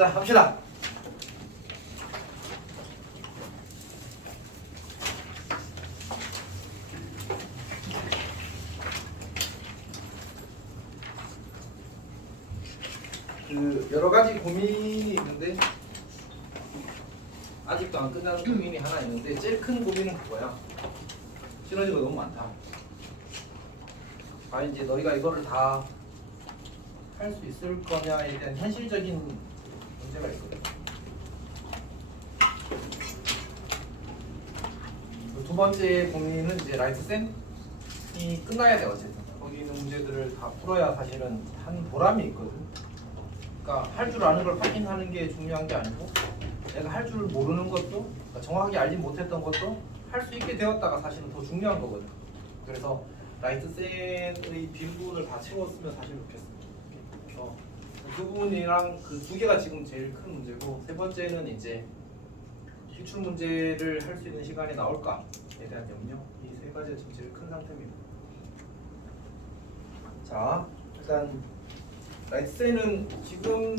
자, 합시다. 그 여러 가지 고민이 있는데 아직도 안 끝나는 고민이 하나 있는데 제일 큰 고민은 그거야. 시너지가 너무 많다. 과연 이제 너희가 이거를 다 할 수 있을 거냐에 대한 현실적인 문제가 있거든. 두 번째 고민은 이제 라이트 쌤이 끝나야 돼. 어쨌든 거기 있는 문제들을 다 풀어야 사실은 한 보람이 있거든. 그러니까 할 줄 아는 걸 확인하는 게 중요한 게 아니고 내가 할 줄 모르는 것도 그러니까 정확하게 알지 못했던 것도 할 수 있게 되었다가 사실은 더 중요한 거거든. 그래서 라이트 쌤의 빈부분을 다 채웠으면 사실 좋겠어. 그래서 그 부분이랑 그 두 개가 지금 제일 큰 문제고, 세 번째는 이제 기출 문제를 할 수 있는 시간이 나올까에 대한 염려. 이 세 가지가 지금 제일 큰 상태입니다. 자, 일단 라이트 쌤은 지금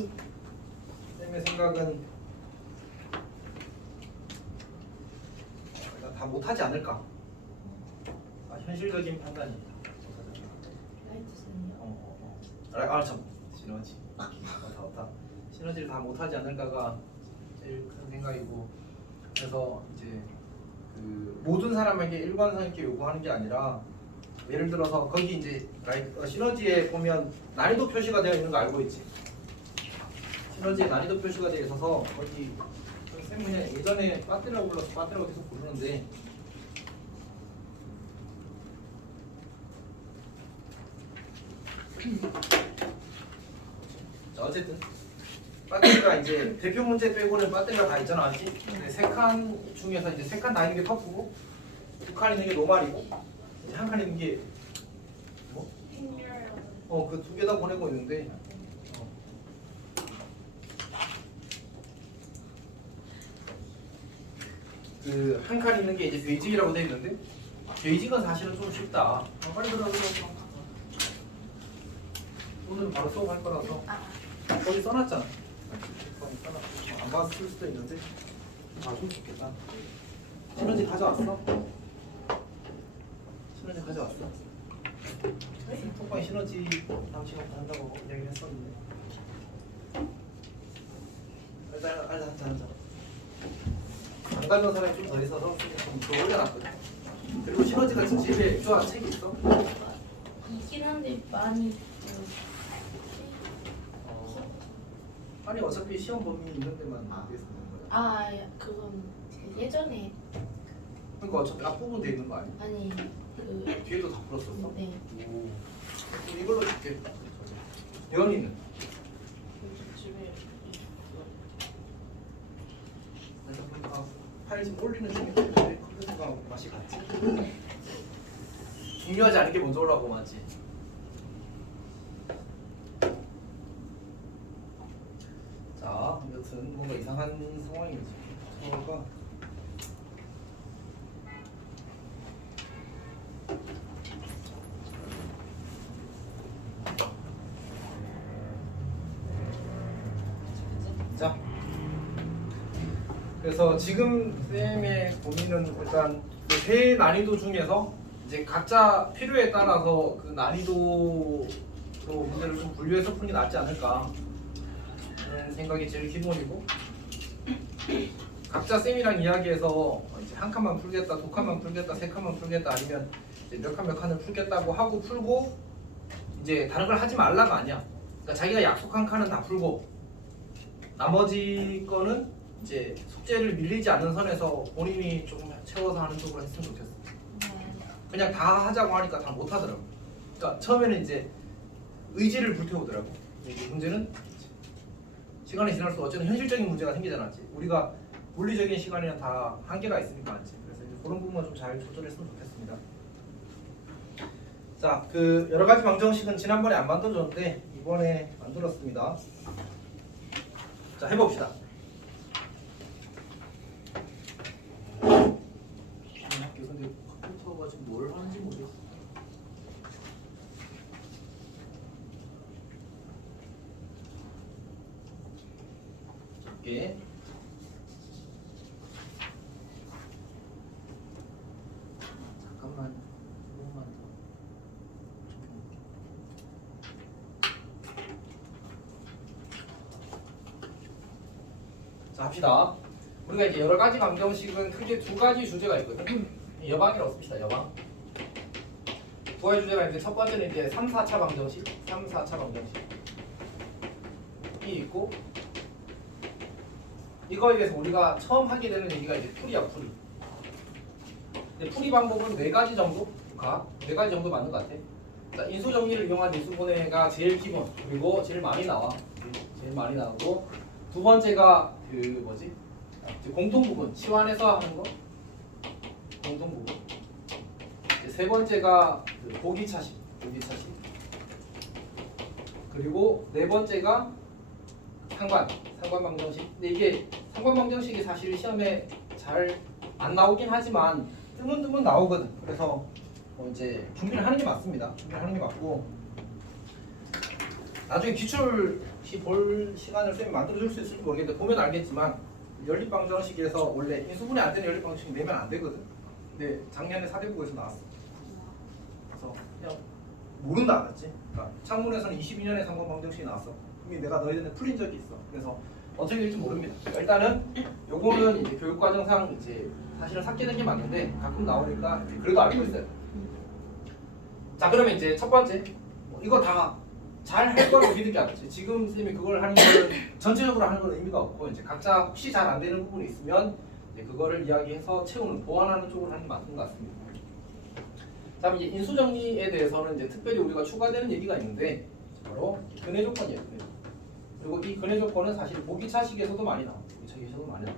쌤의 생각은 다 못하지 않을까? 현실적인 판단입니다. 라이트 쌤이요? 참 시너지. 왔다. 시너지를 다 못하지 않을까가 제일 큰 생각이고, 그래서 이제 그 모든 사람에게 일관성 있게 요구하는 게 아니라, 예를 들어서 거기 이제 시너지에 보면 난이도 표시가 되어 있는 거 알고 있지? 시너지에 난이도 표시가 되어 있어서 거기 쌤 그냥 예전에 빠뜨라고 불러서 빠뜨라고 계속 부르는데, 자, 어쨌든 배터리가 이제 대표 문제 빼고는 배터리가 다 있잖아, 맞지? 근데 세 칸 중에서 이제 세 칸 다 있는 게 터프고, 두 칸 있는 게 노말이고, 이제 한 칸 있는 게 뭐? 그 두 개 다 보내고 있는데, 그 한 칸 있는 게 이제 베이직이라고 되어 있는데, 베이직은 사실은 좀 쉽다. 빨리 들어가서 오늘은 바로 수업할 거라서 거기 써놨잖아. 안 봤을 수도 있는데 봐주면 좋겠다. 시너지 가져왔어? 시너지 가져왔어? 톡방에 시너지 다음 시간부터 한다고 이야기를 했었는데, 앉아. 안 가져온 사람이 좀 더 있어서 좀 더 올려놨거든. 그리고 시너지가 지금 집에 좋아 책이 있어? 있긴 한데 많이 아니 어차피 시험 범위 있는 데만 돼 있는 거야. 그건 예전에 그러니까 어차피 앞부분 돼 있는 거 아니야? 아니 그 뒤에도 다 풀었었어? 네. 오. 그럼 이걸로 줄게. 대현이는? 집에 파일 지금 올리는 중인데 컴퓨터가 맛이 같지? 중요하지 않은 게 먼저 올라오고 맞지? 자, 여튼 뭔가 이상한 상황이지. 서로가 자, 그래서 지금 쌤의 고민은 일단 그 세 난이도 중에서 이제 각자 필요에 따라서 그 난이도로 문제를 좀 분류해서 푸는 게 낫지 않을까 하는 생각이 제일 기본이고, 각자 쌤이랑 이야기해서 이제 한 칸만 풀겠다, 두 칸만 풀겠다, 세 칸만 풀겠다, 아니면 이제 몇 칸을 풀겠다고 하고 풀고 이제 다른 걸 하지 말라가 아니야. 그러니까 자기가 약속한 칸은 다 풀고 나머지 거는 이제 숙제를 밀리지 않는 선에서 본인이 좀 채워서 하는 쪽으로 했으면 좋겠어. 그냥 다 하자고 하니까 다 못 하더라고. 그러니까 처음에는 이제 의지를 불태우더라고. 이게 문제는 시간이 지날수록 어쨌든 현실적인 문제가 생기잖아. 우리가 물리적인 시간에는 다 한계가 있으니까. 그래서 이제 그런 부분만 좀 잘 조절했으면 좋겠습니다. 자, 그 여러 가지 방정식은 지난번에 안 만들어줬는데 이번에 만들었습니다. 자, 해봅시다. 근데 컴퓨터가 지금 뭘 하는지 모르겠어. 볼게. 잠깐만, 한 번만 더. 자, 합시다. 우리가 이제 여러 가지 방정식은 크게 두 가지 주제가 있거든. 여방이라고 씁시다. 여방. 두 가지 주제가 있는데 첫 번째는 이제 3, 4차 방정식, 3, 4차 방정식이 있고, 이거에 대해서 우리가 처음 하게 되는 얘기가 이제 풀이야, 풀이. 근데 풀이 방법은 네 가지 정도가, 네 가지 정도 맞는 것 같아. 자, 인수 정리를 이용한 인수분해가 제일 기본, 그리고 제일 많이 나와. 제일 많이 나오고, 두 번째가 그 뭐지? 공통 부분, 치환해서 하는 거. 공통 부분. 세 번째가 그 보기차식, 보기차식. 그리고 네 번째가 상관 방정식. 근데 이게 상관 방정식이 사실 시험에 잘 안 나오긴 하지만 뜨문뜨문 나오거든. 그래서 이제 준비를 하는 게 맞습니다. 준비를 하는 게 맞고, 나중에 기출시 볼 시간을 쌤이 만들어줄 수 있을지 모르겠는데 보면 알겠지만 연립방정식에서 원래 인수분해 안 되는 연립방정식 내면 안 되거든. 근데 작년에 사대국어에서 나왔어. 그래서 그냥 모른다 알았지. 그러니까 창문에서는 22년에 상관방정식이 나왔어. 그게 내가 너희들한테 풀린 적이 있어. 그래서 어떻게 될지 모릅니다. 일단은 요거는 이제 교육과정상 이제 사실은 삭제된 게 맞는데 가끔 나오니까 그래도 알고 있어요. 자, 그러면 이제 첫 번째 이거 다 잘 할 거라고 믿을 게 아니지. 지금 쌤이 그걸 하는 거는 전체적으로 하는 건 의미가 없고, 이제 각자 혹시 잘 안 되는 부분이 있으면 이제 그거를 이야기해서 채우는, 보완하는 쪽으로 하는 게 맞는 것 같습니다. 다음 이제 인수 정리에 대해서는 이제 특별히 우리가 추가되는 얘기가 있는데 바로 근해 조건이에요. 근해 조건. 그리고 이 근해 조건은 사실 보기차식에서도 많이 나와. 보기차식에서도 많이 나와.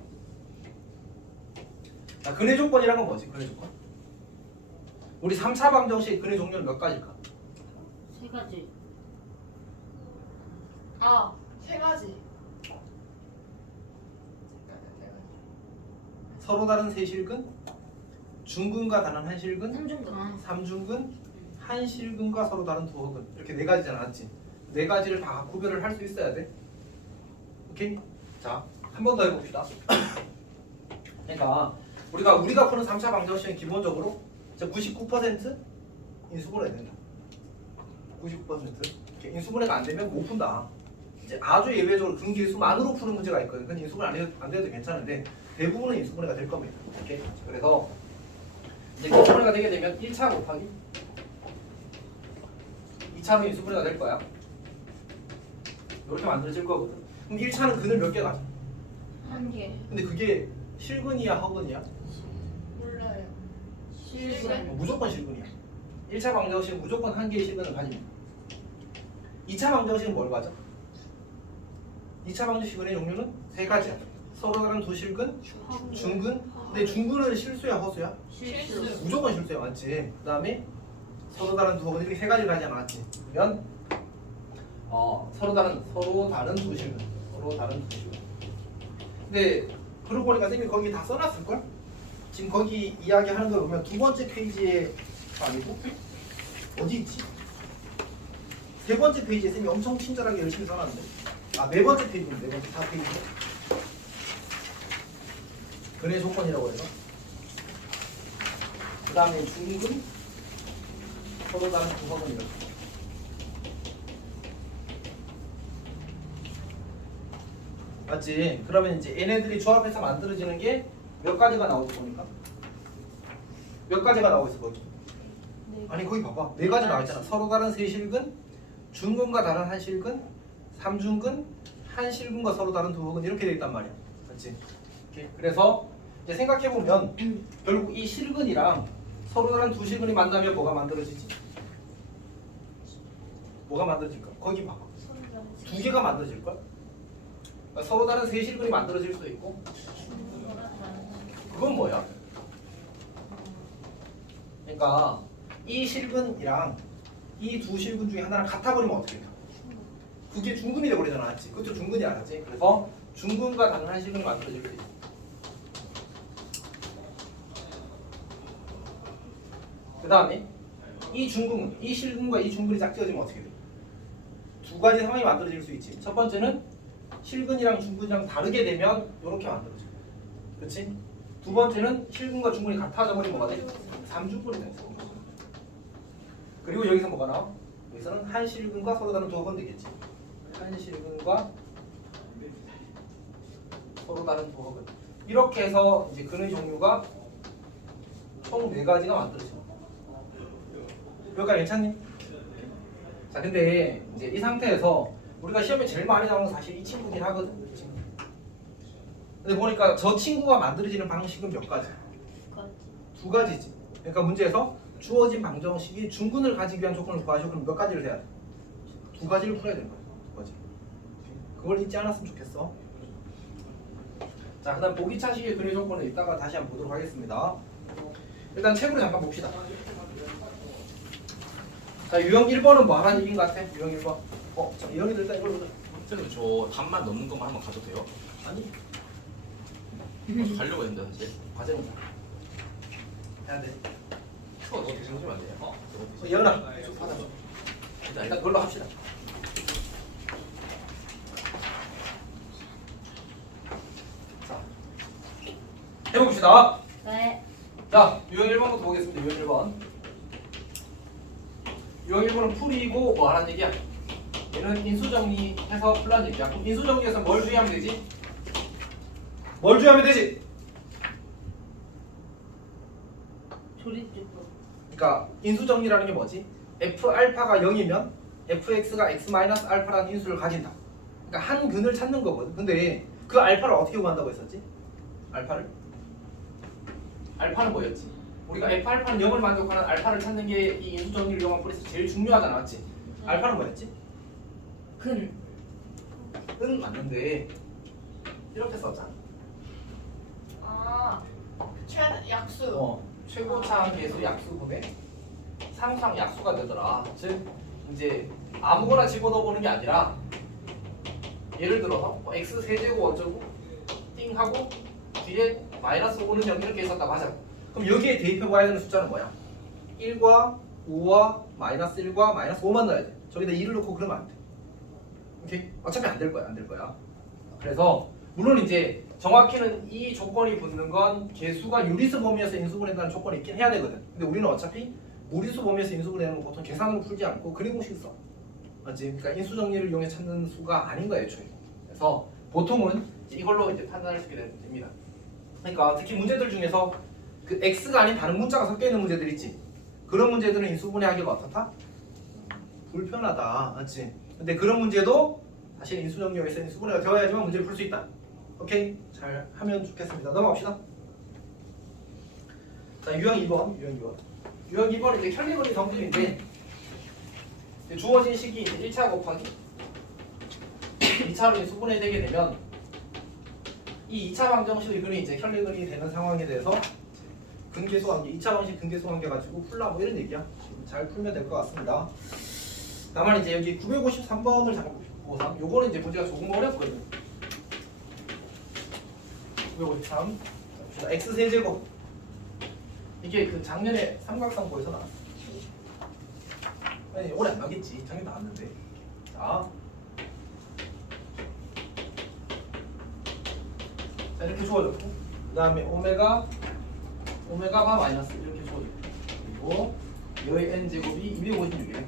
자, 근해 조건이란 건 뭐지? 근해 조건. 우리 3차 방정식 근해 종류는 몇 가지일까? 세 가지. 아, 세 가지. 서로 다른 세실근, 중근과 다른 한실근, 삼중근. 삼중근, 한실근과 서로 다른 두허근. 이렇게 네 가지잖아, 맞지? 네 가지를 다 구별을 할 수 있어야 돼. 오케이? 자, 한 번 더 해봅시다. 그러니까 우리가 푸는 3차 방정식은 기본적으로 99% 인수분해 된다. 99%. 인수분해가 안 되면 못 푼다. 이제 아주 예외적으로 근계수만으로 푸는 문제가 있거든. 그건 인수분해 안 돼도 괜찮은데 대부분은 인수분해가 될 겁니다. 오케이? 그래서 이제 인수분해가 되게 되면 1차 곱하기 2차로 인수분해가 될 거야. 이렇게 만들어질 거거든. 그럼 1차는 근을 몇 개 가져? 한 개. 근데 그게 실근이야, 허근이야? 몰라요. 실근. 무조건 실근이야. 1차 방정식은 무조건 한 개의 실근을 가집니다. 2차 방정식은 뭘 가져? 2차 방정식 근의 종류는 세 가지야. 서로 다른 두 실근, 중근. 근데 중근은 실수야, 허수야? 실수. 무조건 실수야, 맞지? 그 다음에 서로 다른 두 허근, 이렇게 세 가지를 가지 않았지? 그러면 서로 다른 두 실근, 서로 다른 두 실근. 근데 그러고 보니까 선생님이 거기 다 써놨을걸? 지금 거기 이야기하는 걸 보면 두 번째 페이지에 아니고 어디 있지? 세 번째 페이지에 선생님이 엄청 친절하게 열심히 써놨는데, 네 번째 페이지인데, 네 번째 4페이지 근해 조건이라고 해서 그 다음에 중근 서로 다른 두 허근이라고. 맞지? 그러면 이제 얘네들이 조합해서 만들어지는 게 몇 가지가 나오지 보니까? 몇 가지가 나오고 있어 거기? 네. 아니 거기 봐봐, 네 가지 나와 있잖아. 서로 다른 세실근, 중근과 다른 한실근, 삼중근, 한실근과 서로 다른 두허근, 이렇게 돼 있단 말이야. 맞지? 오케이. 그래서 이제 생각해 보면 결국 이 실근이랑 서로 다른 두 실근이 만나면 뭐가 만들어지지? 뭐가 만들어질까? 거기 봐봐. 두 개가 만들어질 걸? 그러니까 서로 다른 세 실근이 만들어질 수도 있고. 그건 뭐야? 그러니까 이 실근이랑 이 두 실근 중에 하나랑 같아 버리면 어떻게 돼? 그게 중근이 되버리잖아, 맞지? 그것도 중근이 알았지? 그래서 중근과 다른 한 실근이 만들어질 수 있어. 그 다음에 이 중근, 이 실근과 이 중근이 짝지어지면 어떻게 돼? 두 가지 상황이 만들어질 수 있지. 첫 번째는 실근이랑 중근이랑 다르게 되면 이렇게 만들어져. 그렇지? 두 번째는 실근과 중근이 같아져 버리면 뭐가 돼? 3중근이 돼. 그리고 여기서 뭐가 나와? 여기서는 한 실근과 서로 다른 두 허근 되겠지. 한 실근과 서로 다른 두 허근. 이렇게 해서 이제 근의 종류가 총 4가지가 만들어져. 여기까지 괜찮니? 자, 근데 이제 이 상태에서 우리가 시험에 제일 많이 나오는 건 사실 이 친구긴 하거든. 이 친구. 근데 보니까 저 친구가 만들어지는 방식은 몇 가지? 두 가지지. 그러니까 문제에서 주어진 방정식이 중근을 가지기 위한 조건을 구하시고 그럼 몇 가지를 해야 돼? 두 가지를 풀어야 되는 거야. 두 가지. 그걸 잊지 않았으면 좋겠어. 자, 그다음 보기차식의 근의 조건을 이따가 다시 한번 보도록 하겠습니다. 일단 책으로 잠깐 봅시다. 자, 유형 1번은 뭐 하라는 얘기인 것 같아? 유형 1번. 자, 유형이들 일단 이걸 보자. 선생님 저 답만 넣는 것만 한번 가도 돼요? 아니, 저 가려고 했는데 사실 과제는 해야 돼. 추가 너무 잠시만 안 돼요? 예은아, 좀 받아줘. 일단 그걸로 합시다. 자, 해봅시다. 네. 자, 유형 1번부터 보겠습니다. 유형 1번. 유형 1번은 풀이고 뭐 하라는 얘기야? 얘는 인수정리해서 풀라는 얘기야. 그럼 인수정리해서 뭘 주의하면 되지? 뭘 주의하면 되지? 조립주법. 그러니까 인수정리라는 게 뭐지? f 알파가 0이면 fx가 x 마이너스 알파라는 인수를 가진다. 그러니까 한 근을 찾는 거거든. 근데 그 알파를 어떻게 구한다고 했었지? 알파는 뭐였지? 우리가 f 알파는 0을 만족하는 알파를 찾는 게 이 인수정리를 이용한 풀에서 제일 중요하잖아, 맞지? 알파는 뭐였지? 근. 은 맞는데 이렇게 썼잖아. 아, 최대 약수. 최고차항 계수 약수분의 상수항 약수가 되더라. 즉 이제 아무거나 집어넣어 보는 게 아니라 예를 들어서 x 세제곱 어쩌고 띵 하고 뒤에 마이너스 5는 0 이렇게 있었다고 하자. 그럼 여기에 대입해 봐야 되는 숫자는 뭐야? 1과 5와 마이너스 1과 마이너스 5만 넣어야 돼. 저기다 2를 넣고 그러면 안 돼. 오케이? 어차피 안 될 거야. 안 될 거야. 그래서 물론 이제 정확히는 이 조건이 붙는 건 개수가 유리수 범위에서 인수분해한다는 조건이 있긴 해야 되거든. 근데 우리는 어차피 무리수 범위에서 인수분해하는 건 보통 계산으로 풀지 않고 그림 공식 써. 맞지? 그러니까 인수 정리를 이용해 찾는 수가 아닌 거예요, 애초에. 그래서 보통은 이걸로 이제 판단할 수 있게 됩니다. 그러니까 특히 문제들 중에서 그 x가 아닌 다른 문자가 섞여 있는 문제들 있지. 그런 문제들은 인수분해하기가 어떻다? 불편하다, 맞지? 근데 그런 문제도 사실 인수정리에서 인수분해가 되어야지만 문제를 풀 수 있다. 오케이? 잘 하면 좋겠습니다. 넘어갑시다. 자, 유형 2번. 유형 2번은 이제 켈리거리 성질인데 주어진 식이 이제 1차 곱하기 2차로 인수분해되게 되면 이 2차 방정식의 근이 이제 켈리건이 되는 상황에 대해서 근계수 관계, 2차 방식 근계수 관계 가지고 풀라 뭐 이런 얘기야. 잘 풀면 될 것 같습니다. 다만 이제 여기 953번을 잠깐 보고 요거는 이제 문제가 조금 어렵거든. 953 x 세제곱 이게 그 작년에 삼각상고에서 나왔어. 아니 올해 안 나겠지. 작년 나왔는데. 자, 이렇게 주어졌고 그 다음에 오메가 바 마이너스 이렇게 주어졌고 그리고 여의 n제곱이 256이래.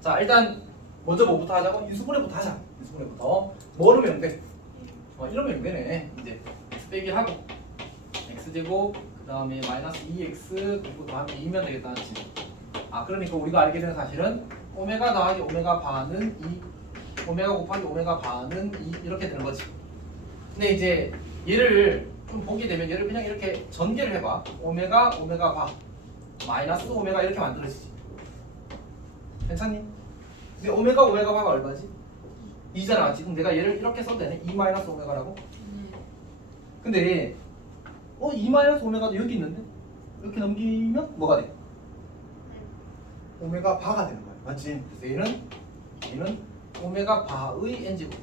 자, 일단 먼저 뭐부터 하자고? 인수분해부터 하자. 인수분해부터 뭐 넣으면 돼? 이러면 되네. 이제 x 빼기 하고 x제곱 그 다음에 마이너스 2x 그리고 더하면 2면 되겠다는 지. 그러니까 우리가 알게 되는 사실은 오메가 더하기 오메가 바는 2 오메가 곱하기 오메가 바는 2 이렇게 되는 거지. 근데 이제 얘를 좀 보게 되면 얘를 그냥 이렇게 전개를 해봐. 오메가 바 마이너스 오메가 이렇게 만들어지지. 괜찮니? 근데 오메가 바가 얼마지? 2잖아. 지금 내가 얘를 이렇게 써도 되네. 2 마이너스 오메가라고. 근데 2 마이너스 오메가도 여기 있는데 이렇게 넘기면 뭐가 돼? 오메가 바가 되는 거야. 맞지? 그래서 얘는 오메가 바의 n제곱.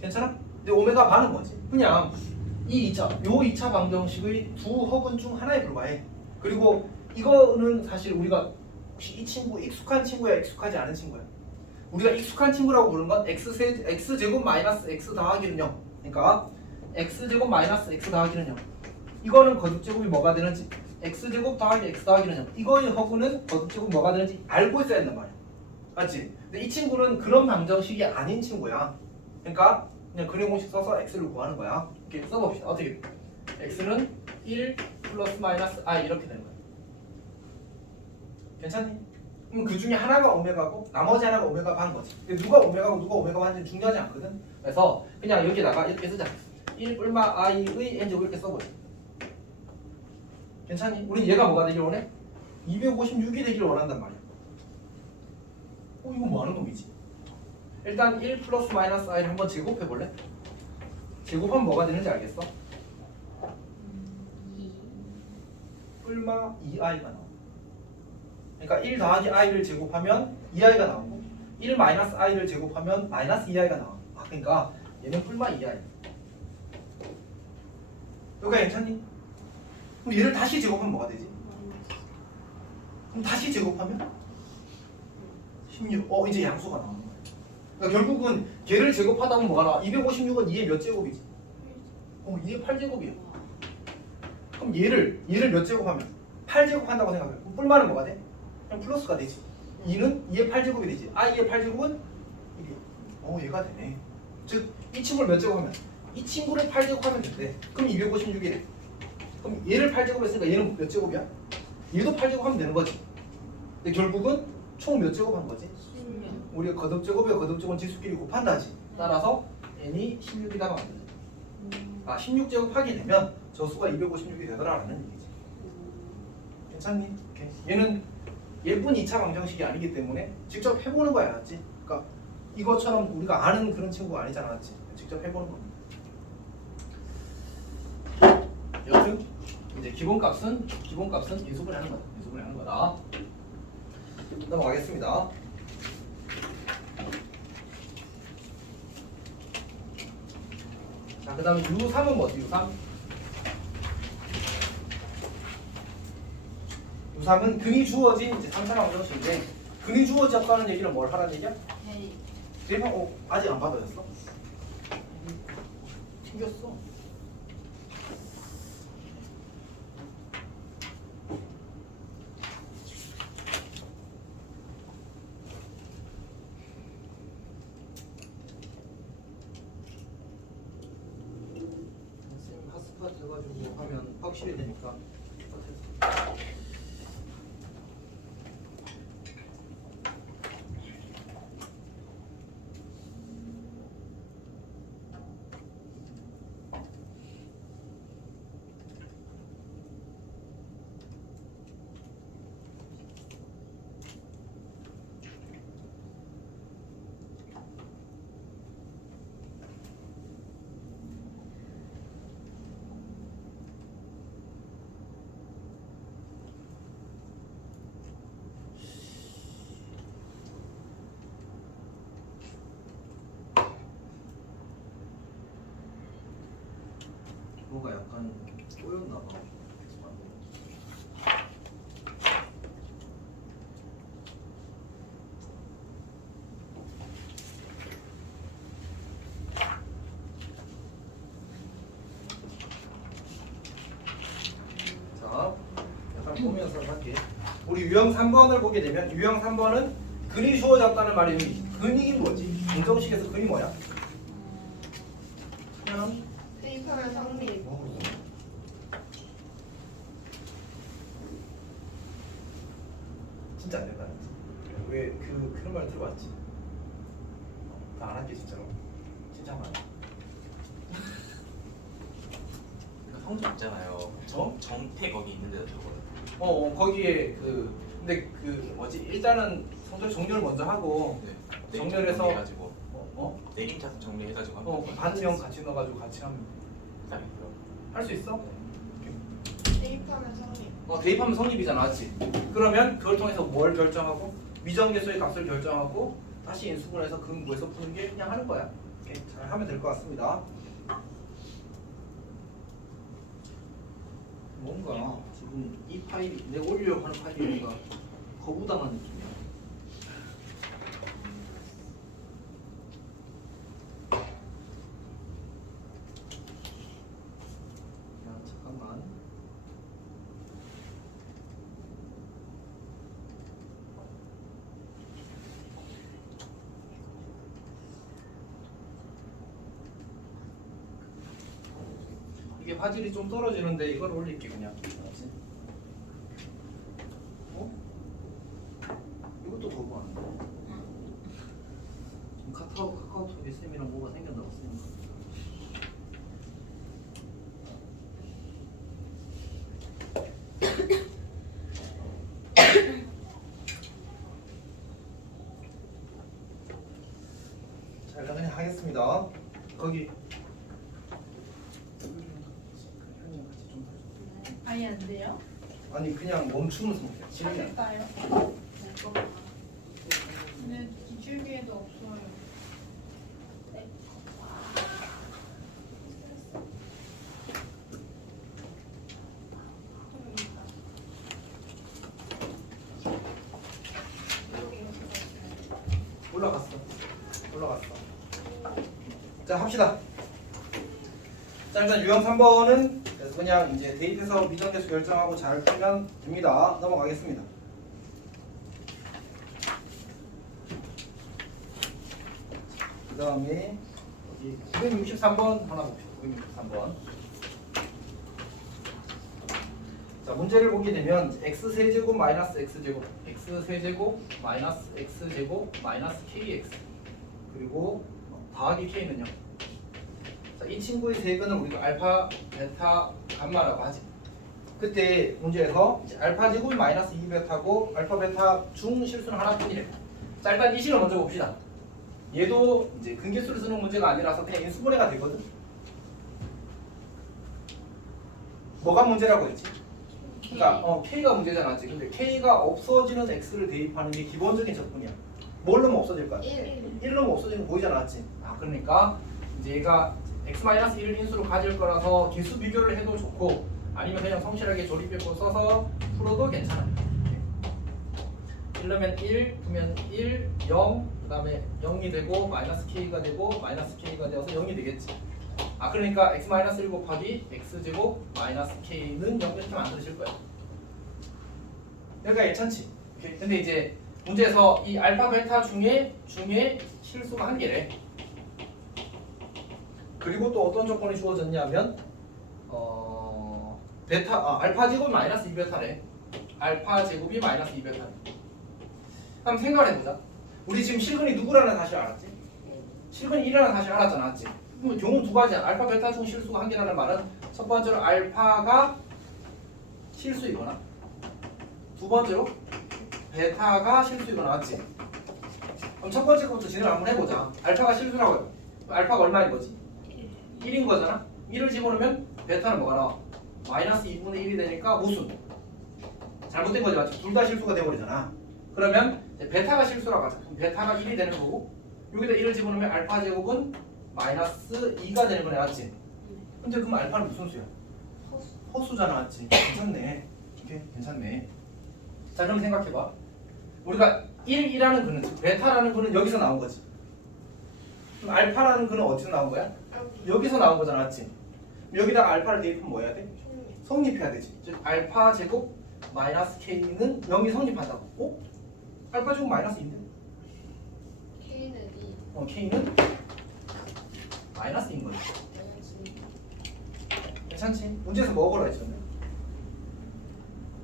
괜찮아? 근데 오메가 바는 뭐지? 그냥 이 2차 방정식의 두 허근 중 하나에 불과해. 그리고 이거는 사실 우리가 혹시 이 친구 익숙한 친구야, 익숙하지 않은 친구야? 우리가 익숙한 친구라고 부르는 건 x제곱 마이너스 x 더하기는 0. 그러니까 x제곱 마이너스 x 더하기는 0. 이거는 거듭제곱이 뭐가 되는지 x제곱 더하기 x 더하기는 0. 이거의 허구는 거듭제곱이 뭐가 되는지 알고 있어야 된단 말이야. 맞지? 근데 이 친구는 그런 방정식이 아닌 친구야. 그러니까 그냥 근해 공식 써서 x를 구하는 거야. 이렇게 써봅시다. 어떻게 돼? x는 1 플러스 마이너스 i 이렇게 되는 거야. 괜찮니? 그럼 그 중에 하나가 오메가고 나머지 하나가 오메가 반 거지. 근데 누가 오메가고 누가 오메가 반지는 중요하지 않거든. 그래서 그냥 여기다가 이렇게 쓰자. 1 뿔마 i의 n제곱 이렇게 써보자. 괜찮니? 우리 얘가 뭐가 되길 원해? 256이 되길 원한단 말이야. 이거 뭐 하는 놈이지? 일단 1 플러스 마이너스 i를 한번 제곱해 볼래? 제곱하면 뭐가 되는지 알겠어? 2 뿔마 2i가 나와. 그러니까 1 더하기 i를 제곱하면 2i가 나오고 1 마이너스 i를 제곱하면 마이너스 2i가 나와. 그러니까 얘는 뿔마 2i. 여기가 괜찮니? 그럼 얘를 다시 제곱하면 뭐가 되지? 그럼 다시 제곱하면 16. 이제 양수가 나오는 거야. 그러니까 결국은 걔를 제곱하다 보면 뭐가 나와? 256은 2의 몇 제곱이지? 2의 8제곱이야. 그럼 얘를 몇 제곱하면? 8제곱 한다고 생각해. 그럼 뿔마는 뭐가 돼? 그냥 플러스가 되지. 2는 2의 8제곱이 되지. i의 8제곱은 1이야. 얘가 되네. 즉 이 친구를 몇 제곱하면? 이 친구를 8제곱하면 된대. 그럼 256이래. 그럼 얘를 8제곱했으니까 얘는 몇 제곱이야? 얘도 8제곱하면 되는 거지. 근데 결국은 총 몇 제곱한 거지? 16 우리가 거듭제곱이야 거듭제곱은 지수끼리 곱한다지. 따라서 n이 16이다 만들죠. 16제곱 하게 되면 저수가 256이 되더라라는 얘기지. 괜찮니? 오케이. 얘는 예쁜 2차 방정식이 아니기 때문에 직접 해보는 거야, 알았지? 그러니까 이것처럼 우리가 아는 그런 친구가 아니잖아, 알았지? 직접 해보는 겁니다. 여튼 이제 기본값은 인수분해 하는 거다. 인수분해 하는 거다. 넘어가겠습니다. 자, 그 다음에 U3은 뭐지? U3은 근이 주어진 이제 3차 방정식인데 근이 주어졌다는 얘기는 뭘 하라는 얘기야? 대입 대입한 아직 안 받아졌어? 튕겼어. 선생님 핫스팟 해가지고 하면 확실히 되니까. 뭐가 약간 꼬였나 봐. 자, 약간 보면서 할게. 우리 유형 3번을 보게 되면 유형 3번은 근이 주어졌다는 말이 의미지. 근이 뭐지? 방정식에서 근이 뭐야? 그냥 대입하면 성립. 진짜 안 된다. 왜 그런 말 들어봤지? 다 안 할게 진짜로. 진짜 안 할게. 그러니까 성적 있잖아요. 정태 거기 있는데 저거는. 거기에 근데 뭐지? 일단은 성적 정렬을 먼저 하고 네. 정렬해서 정리해가지고 내림차순 정리해가지고 하면 반명 같이 넣어가지고 같이 하면 답이고요. 할 수 있어? 대입하면 성립. 대입하면 성립이잖아, 맞지? 그러면 그걸 통해서 뭘 결정하고 미정계수의 값을 결정하고 다시 인수분해서 근무에서 푸는 게 그냥 하는 거야. 이렇게 잘 하면 될 것 같습니다. 뭔가 지금 이 파일이 내가 올리려고 하는 파일이 뭔가 거부당한 느낌이야. 이게 화질이 좀 떨어지는데 이걸 올릴게 그냥. 알았지? 어? 이것도 거부하는데. 지금 카카오톡에 쌤이랑 뭐가 생겼다고 쌤. 자 일단 그냥 하겠습니다. 거기 아예 안 돼요? 아니 그냥 멈추는 상태. 진행이 안 돼. 하겠다요? 근데 기출기에도 없어요. 올라갔어. 자 합시다. 자 일단 유형 3번은 그래서 그냥 이제 대입해서 미정계수 결정하고 잘 풀면 됩니다. 넘어가겠습니다. 그 다음에 963번 하나 봅시다. 963번. 자 문제를 보게 되면 x세제곱 마이너스 x제곱 x세제곱 마이너스 x제곱 마이너스 kx 그리고 더하기 k는요. 자, 이 친구의 세근은 우리가 알파, 베타, 감마라고 하지. 그때 문제에서 이제 알파 제곱이 마이너스 2베타고 알파, 베타 중 실수는 하나뿐이래. 자 일단 이 식을 먼저 봅시다. 얘도 이제 근계수를 쓰는 문제가 아니라서 그냥 인수분해가 되거든. 뭐가 문제라고 했지? 그러니까 K가 문제잖아. 근데 K가 없어지는 X를 대입하는 게 기본적인 접근이야. 뭘 넣으면 없어질 거야? 1 넣으면 없어지는 거 보이잖아. 맞지? 아 그러니까 이제 얘가 X-1을 인수로 가질 거라서 개수 비교를 해도 좋고 아니면 그냥 성실하게 조립해고 써서 풀어도 괜찮아. 1 넣으면 1, 9면 1, 0, 그 다음에 0이 되고 마이너스 K가 되고 마이너스 K가 되어서 0이 되겠지. 아 그러니까 X-1 곱하기 X제곱 마이너스 K는 0 이렇게 만드실 거예요. 여기가 괜찮지? 근데 이제 문제에서 이 알파 베타 중에 실수가 한 개래. 그리고 또 어떤 조건이 주어졌냐면 알파 제곱 마이너스 2베타래. 알파 제곱이 마이너스 2베타. 한번 생각을 해보자. 우리 지금 실근이 누구라는 사실 알았지? 실근이 1이라는 사실 알았잖아. 맞지? 그럼 경우 두 가지야. 알파 베타 중 실수가 한 개라는 말은 첫 번째로 알파가 실수이거나 두 번째로 베타가 실수이거나. 맞지? 그럼 첫 번째 것부터 진행을 한번 해보자. 알파가 실수라고 해요. 알파가 얼마인 거지? 1인 거잖아. 1을 집어넣으면 베타는 뭐가 나와? 마이너스 2분의 1이 되니까 무슨? 잘못된 거지. 맞지? 둘 다 실수가 돼버리잖아. 그러면 이제 베타가 실수라고 하자. 그럼 베타가 1이 되는 거고 여기다 1을 집어넣으면 알파 제곱은 마이너스 2가 되는 거네. 맞지? 근데 그럼 알파는 무슨 수야? 허수잖아. 맞지? 괜찮네. 오케이? 괜찮네. 자 그럼 생각해봐. 우리가 1이라는 근은 즉 베타라는 근은 여기서 나온 거지. 그럼 알파라는 근은 어디서 나온 거야? 여기서 나온 거잖아. 맞지? 여기다가 알파를 대입하면 뭐 해야 돼? 성립해야 되지. 즉 알파 제곱 마이너스 K는 0이 성립한다고. 어? 알파 제곱 마이너스 2인데? K는 2. K는 마이너스 2인 거지. 괜찮지? 문제에서 뭐 걸어 했었네?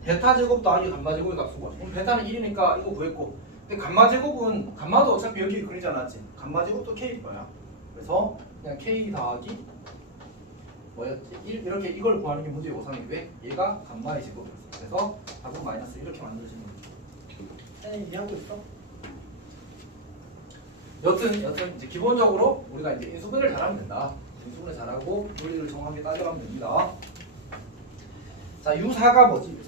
베타 제곱 더하기 감마 제곱의 값은 뭐야? 그럼 베타는 1이니까 이거 구했고 근데 감마 제곱은 감마도 어차피 여기 그리지 않았지? 감마 제곱도 K일 거야. 그래서 그냥 K 더하기 뭐였지? 1 이렇게 이걸 구하는 게 문제의 오상이 왜? 얘가 감마의 제곱이었어. 그래서 답은 마이너스 이렇게 만들어지는 거지. 이해하고 있어? 여튼 이제 기본적으로 우리가 이제 인수분해를 잘하면 된다. 인수분해 잘하고 논리를 정확하게 따져가면 됩니다. 자 유사가 뭐지?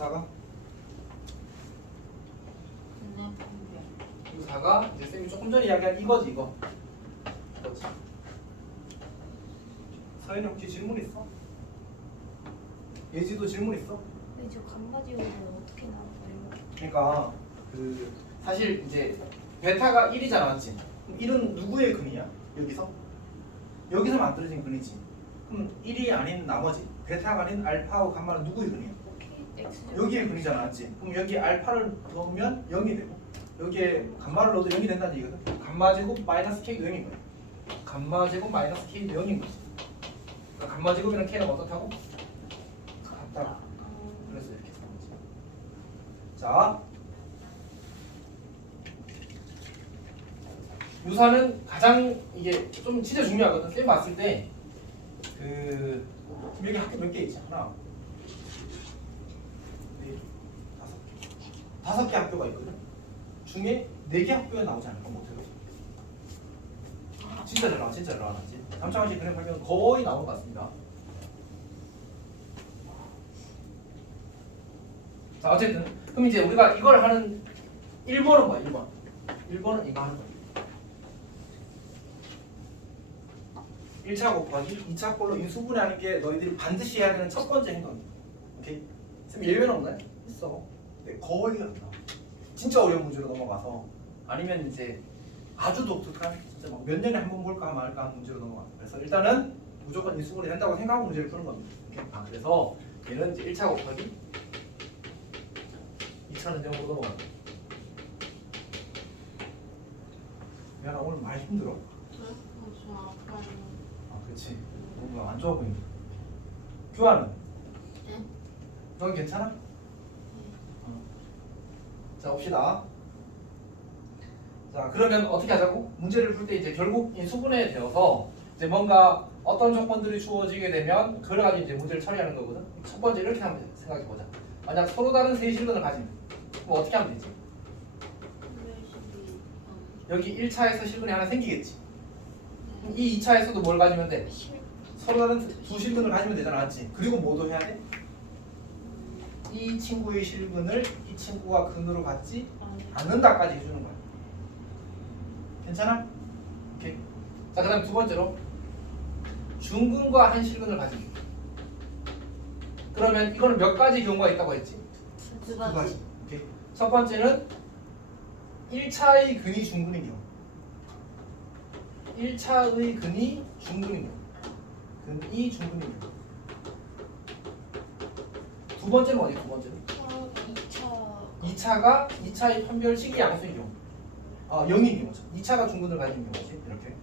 유사가 이제 쌤이 조금 전에 이야기한 이거지 이거. 그렇지. 서현이 혹시 질문 있어? 예지도 질문 있어? 근데 저 감바지오는 어떻게 나와요? 그러니까 그 사실 이제 베타가 1이잖아. 맞지? 그럼 1은 누구의 근이야? 여기서 만들어진 근이지. 그럼 1이 아닌 나머지 베타가 아닌 알파하고 감마는 누구의 근이야? 여기에 근이잖아. 맞지? 그럼 여기 알파를 넣으면 0이 되고 여기에 감마를 넣어도 0이 된다는 얘기거든. 감마 제곱 마이너스 K도 0인 거야. 감마 제곱 마이너스 K도 0인 거지. 그러니까 감마 제곱이랑 K는 어떻다고? 없다. 그래서 이렇게 쓰는 거지. 자, 유사는 가장 이게 좀 진짜 중요하거든. 쌤 봤을 때 그 여기 학교 몇 개 있지? 하나, 네, 다섯 개 학교가 있거든. 중에 4개 학교에 나오지 않을까 못해도. 진짜 잘 나와, 진짜 잘 나와지. 3차원식 그래 보면 거의 나온 것 같습니다. 자, 어쨌든 그럼 이제 우리가 이걸 하는 1번은 뭐야? 1번. 1번은 이거 하는 거야. 1차 곱하기 2차 꼴로 인수분해하는 게 너희들이 반드시 해야 되는 첫 번째 행동이야. 오케이? 쌤 예외는 없나요? 있어. 근데 거의 안 나와. 진짜 어려운 문제로 넘어가서 아니면 이제 아주 독특한 진짜 막 몇 년에 한 번 볼까 말까 하는 문제로 넘어가. 그래서 일단은 무조건 인수분해 된다고 생각하고 문제를 푸는 겁니다. 오케이? 그래서 얘는 이제 1차 곱하기 2차는 0으로 넘어간다. 야, 오늘 많이 힘들어. 저 아파요. 아, 그렇지. 뭔가 안 좋아 보인다. 교환은? 네? 넌 괜찮아? 자, 봅시다. 자, 그러면 어떻게 하자고? 문제를 풀 때 이제 결국 인수분해 되어서 이제 뭔가 어떤 조건들이 주어지게 되면 그걸 가지고 이제 문제를 처리하는 거거든. 첫 번째 이렇게 한번 생각해 보자. 만약 서로 다른 세 실근을 가진다. 그럼 어떻게 하면 되지? 여기 1차에서 실근이 하나 생기겠지. 그럼 이 2차에서도 뭘 가지면 돼? 서로 다른 두 실근을 가지면 되잖아, 맞지? 그리고 뭐도 해야 돼? 이 친구의 실근을 이 친구가 근으로 갖지 않는다까지 해주는 거야. 괜찮아? 오케이. 자, 그다음 두 번째로 중근과 한 실근을 가진. 그러면 이거는 몇 가지 경우가 있다고 했지? 두 두 가지. 가지. 오케이. 첫 번째는 1차의 근이 중근인 경우. 1차의 근이 중근인 경우. 근이 중근인 경우. 두 번째는 어디? 두 번째는 2차 2차의 판별식이 양수인 경우. 0인 경우죠. 2차가 중근을 가진 경우지. 이렇게.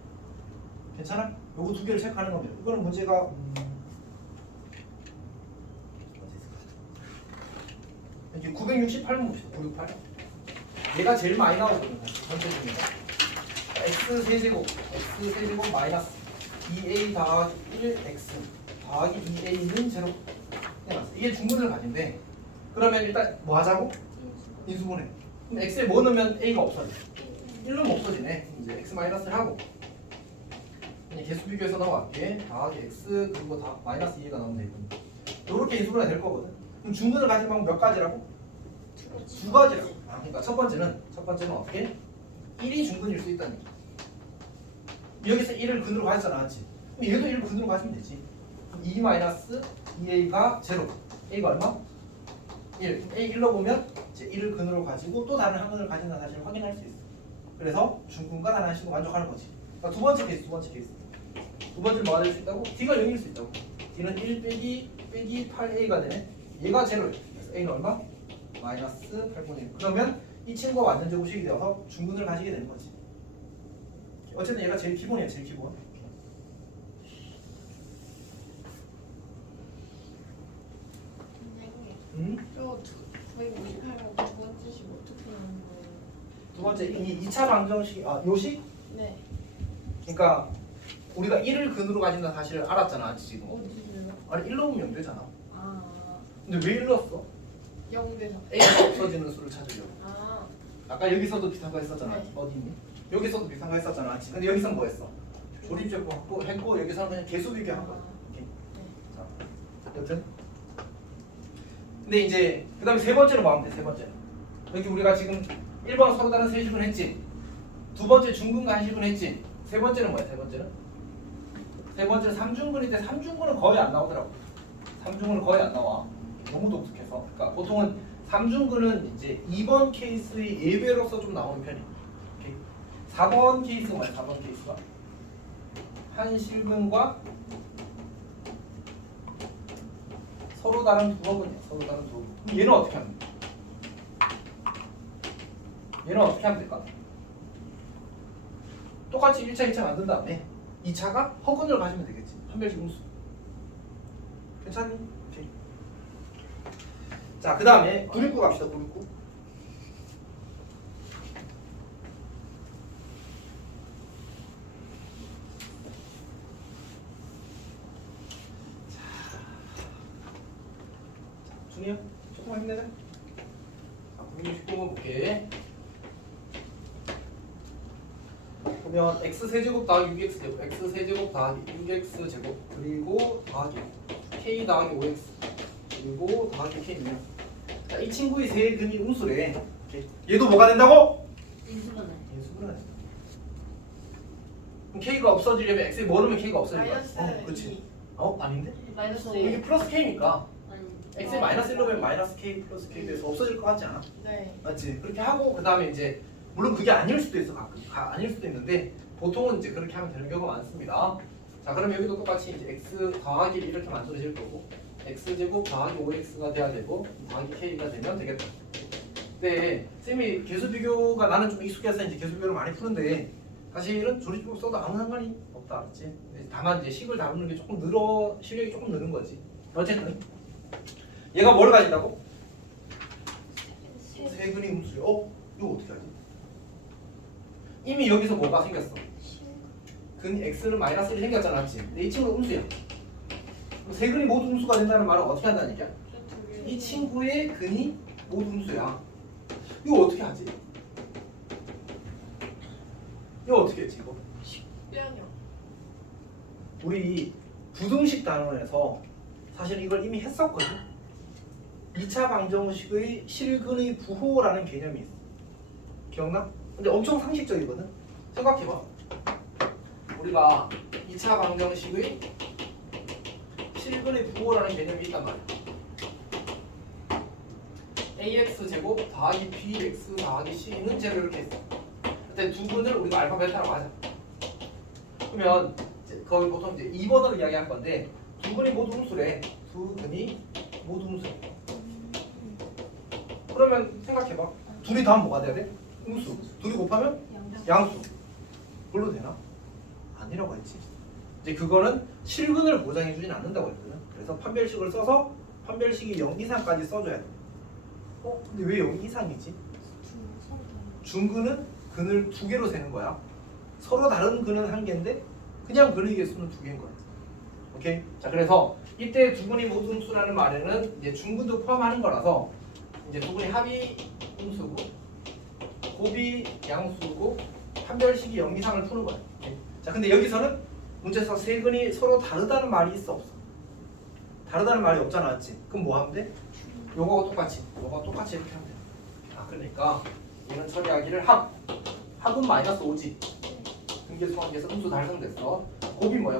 괜찮아? 요거 두 개를 체크하는 겁니다. 이거는 문제가 어디 있을까? 이게 968번 봅시다. 968. 얘가 제일 많이 나오거든요. 전체 중에서. x 세제곱 마이너스 2a 더하기 1x 더하기 2a는 제로. 이게 중근을 가진데 그러면 일단 뭐 하자고? 인수분해. 그럼 x에 뭐 넣으면 a가 없어져? 1 넣으면 없어지네. 이제 x 마이너스를 하고 그냥 개수 비교해서 넘어갈게. 더하기 x 그리고 다 마이너스 2가 나오면 되거든. 이렇게 인수분해가 될 거거든. 그럼 중근을 가진 방법 몇 가지라고? 두 가지라고. 그러니까 첫 번째는 어떻게? 1이 중근일 수 있다는 얘기. 여기서 1을 근으로 가졌잖아, 맞지? 그럼 얘도 1을 근으로 가지면 되지. 2 마이너스 2a가 제로. a가 얼마? 1. a 1로 보면 이제 1을 근으로 가지고 또 다른 한 근을 가진다는 사실을 확인할 수 있어. 그래서 중근과 다른 한식으로 만족하는 거지. 그러니까 두 번째 케이스. 두 번째는 뭐가 될 수 있다고? d가 0일 수 있다고. d는 1 빼기 8a가 되네. 얘가 제로야. 그래서 a는 얼마? 마이너스 8분의 1. 그러면 이 친구가 완전 제곱식이 되어서 중근을 가지게 되는 거지. 어쨌든 얘가 제일 기본이야, 제일 기본. 선생님, 저 958번 두 번째 식 어떻게 하는 거예요? 두 번째 이 2차 방정식 요식? 네. 그러니까 우리가 1을 근으로 가진다는 사실을 알았잖아, 지금. 어디서요? 아니 1 넣으면 0 되잖아. 아, 근데 왜 1 넣었어? 0대사. a가 없어지는 수를 찾으려고. 아, 아까 여기서도 비슷한 거 했었잖아. 네. 어디 있니? 여기서도 비슷한 거 했었잖아. 근데 여기서 뭐 했어? 조립제곱 했고 여기서는 그냥 개수 비교한 거야. 오케이. 자, 여튼. 근데 이제 그다음에 세 번째로 뭐 하면 돼? 세 번째는 여기 우리가 지금 1번 서로 다른 세식은 했지. 두 번째 중근과 한식은 했지. 세 번째는 뭐야? 세 번째는 3중근인데 3중근은 거의 안 나오더라고. 3중근은 거의 안 나와. 너무 독특해서. 그러니까 보통은 3중근은 이제 2번 케이스의 예외로서 좀 나오는 편이야. 오케이. 4번 케이스가 뭐야? 4번 케이스가 한실근과 서로 다른 두 부분이야. 서로 다른 두 부분. 그럼 얘는 어떻게 하면 돼? 얘는 어떻게 하면 될까? 똑같이 1차, 2차 만든 다음에 2차가 허근을 가지면 되겠지. 판별식 음수. 괜찮니? 오케이. 자, 그 다음에 969 갑시다. 969. 준이야, 조금만 힘내자. 자, 969 볼게. 그러면 x 세제곱 더하기 6x 제곱, x 세제곱 더하기 6x 제곱, 그리고 더하기 k 더하기 5x, 그리고 더하기 k면, 자, 이 친구의 세 근이 음수래. 얘도 뭐가 된다고? 인수분해. 인수분해가 된다. 그럼 k가 없어지려면 x에 뭐 넣으면 k가 없어질 거야? 마이너스 그렇지. 2. 아닌데? 마이너스 이게 플러스 k니까 아니. x에 마이너스 1 넣으면 마이너스 k 플러스 k 돼서 없어질 거 같지 않아? 네. 맞지? 그렇게 하고 그 다음에 이제 물론 그게 아닐 수도 있어. 가끔 아닐 수도 있는데 보통은 이제 그렇게 하면 되는 경우가 많습니다. 자, 그럼 여기도 똑같이 이제 x 더하기 이렇게 만들어질 거고 x 제곱 더하기 5x가 돼야 되고 더하기 k가 되면 되겠다. 근데 쌤이 계수 비교가 나는 좀 익숙해서 이제 계수 비교를 많이 푸는데 사실은 조리법 써도 아무 상관이 없다, 알았지? 다만 이제 식을 다루는 게 조금 실력이 조금 느는 거지. 어쨌든 얘가 뭘 가진다고? 세근이 음수요. 이거 어떻게 하지? 이미 여기서 뭐가 생겼어? 근 x는 마이너스 1이 생겼잖아, 맞지? 근데 이 친구는 음수야. 그럼 세 근이 모두 음수가 된다는 말은 어떻게 한다는 얘기야? 이 친구의 근이 모두 음수야. 이거 어떻게 하지? 이거 어떻게 했지 이거? 빼야요. 우리 부등식 단원에서 사실 이걸 이미 했었거든. 2차 방정식의 실근의 부호라는 개념이 있어. 기억나? 근데 엄청 상식적이거든. 생각해봐. 우리가 2차 방정식의 실근의 부호라는 개념이 있단 말이야. ax 제곱 더하기 bx 더하기 c는 제로 이렇게 했어. 그때 두 근을 우리가 알파 베타라고 하자. 그러면 이제 거기 보통 이제 2번으로 이야기할 건데 두 근이 모두 음수래. 두 근이 모두 음수. 그러면 생각해봐. 둘이 다 뭐가 돼야 돼? 음수. 둘이 곱하면 양수. 그걸로 되나? 아니라고 했지. 이제 그거는 실근을 보장해주진 않는다고 했거든. 그래서 판별식을 써서 판별식이 0 이상까지 써줘야 돼. 근데 왜 0 이상이지? 중근은 근을 두 개로 세는 거야. 서로 다른 근은 한 개인데 그냥 근의 개수는 두 개인 거야. 오케이? 자, 그래서 이때 두 근이 모두 음수라는 말에는 이제 중근도 포함하는 거라서 이제 두 근이 합이 음수고 곱이 양수고 판별식이 0 이상을 푸는 거야. 오케이? 자, 근데 여기서는 문제에서 세 근이 서로 다르다는 말이 있어 없어? 다르다는 말이 없잖아, 맞지? 그럼 뭐 하면 돼? 요거하고 똑같이 이렇게 하면 돼. 그러니까 얘는 처리하기를 합은 마이너스 5지. 근계 소환계에서 음수 달성됐어. 곱이 뭐야?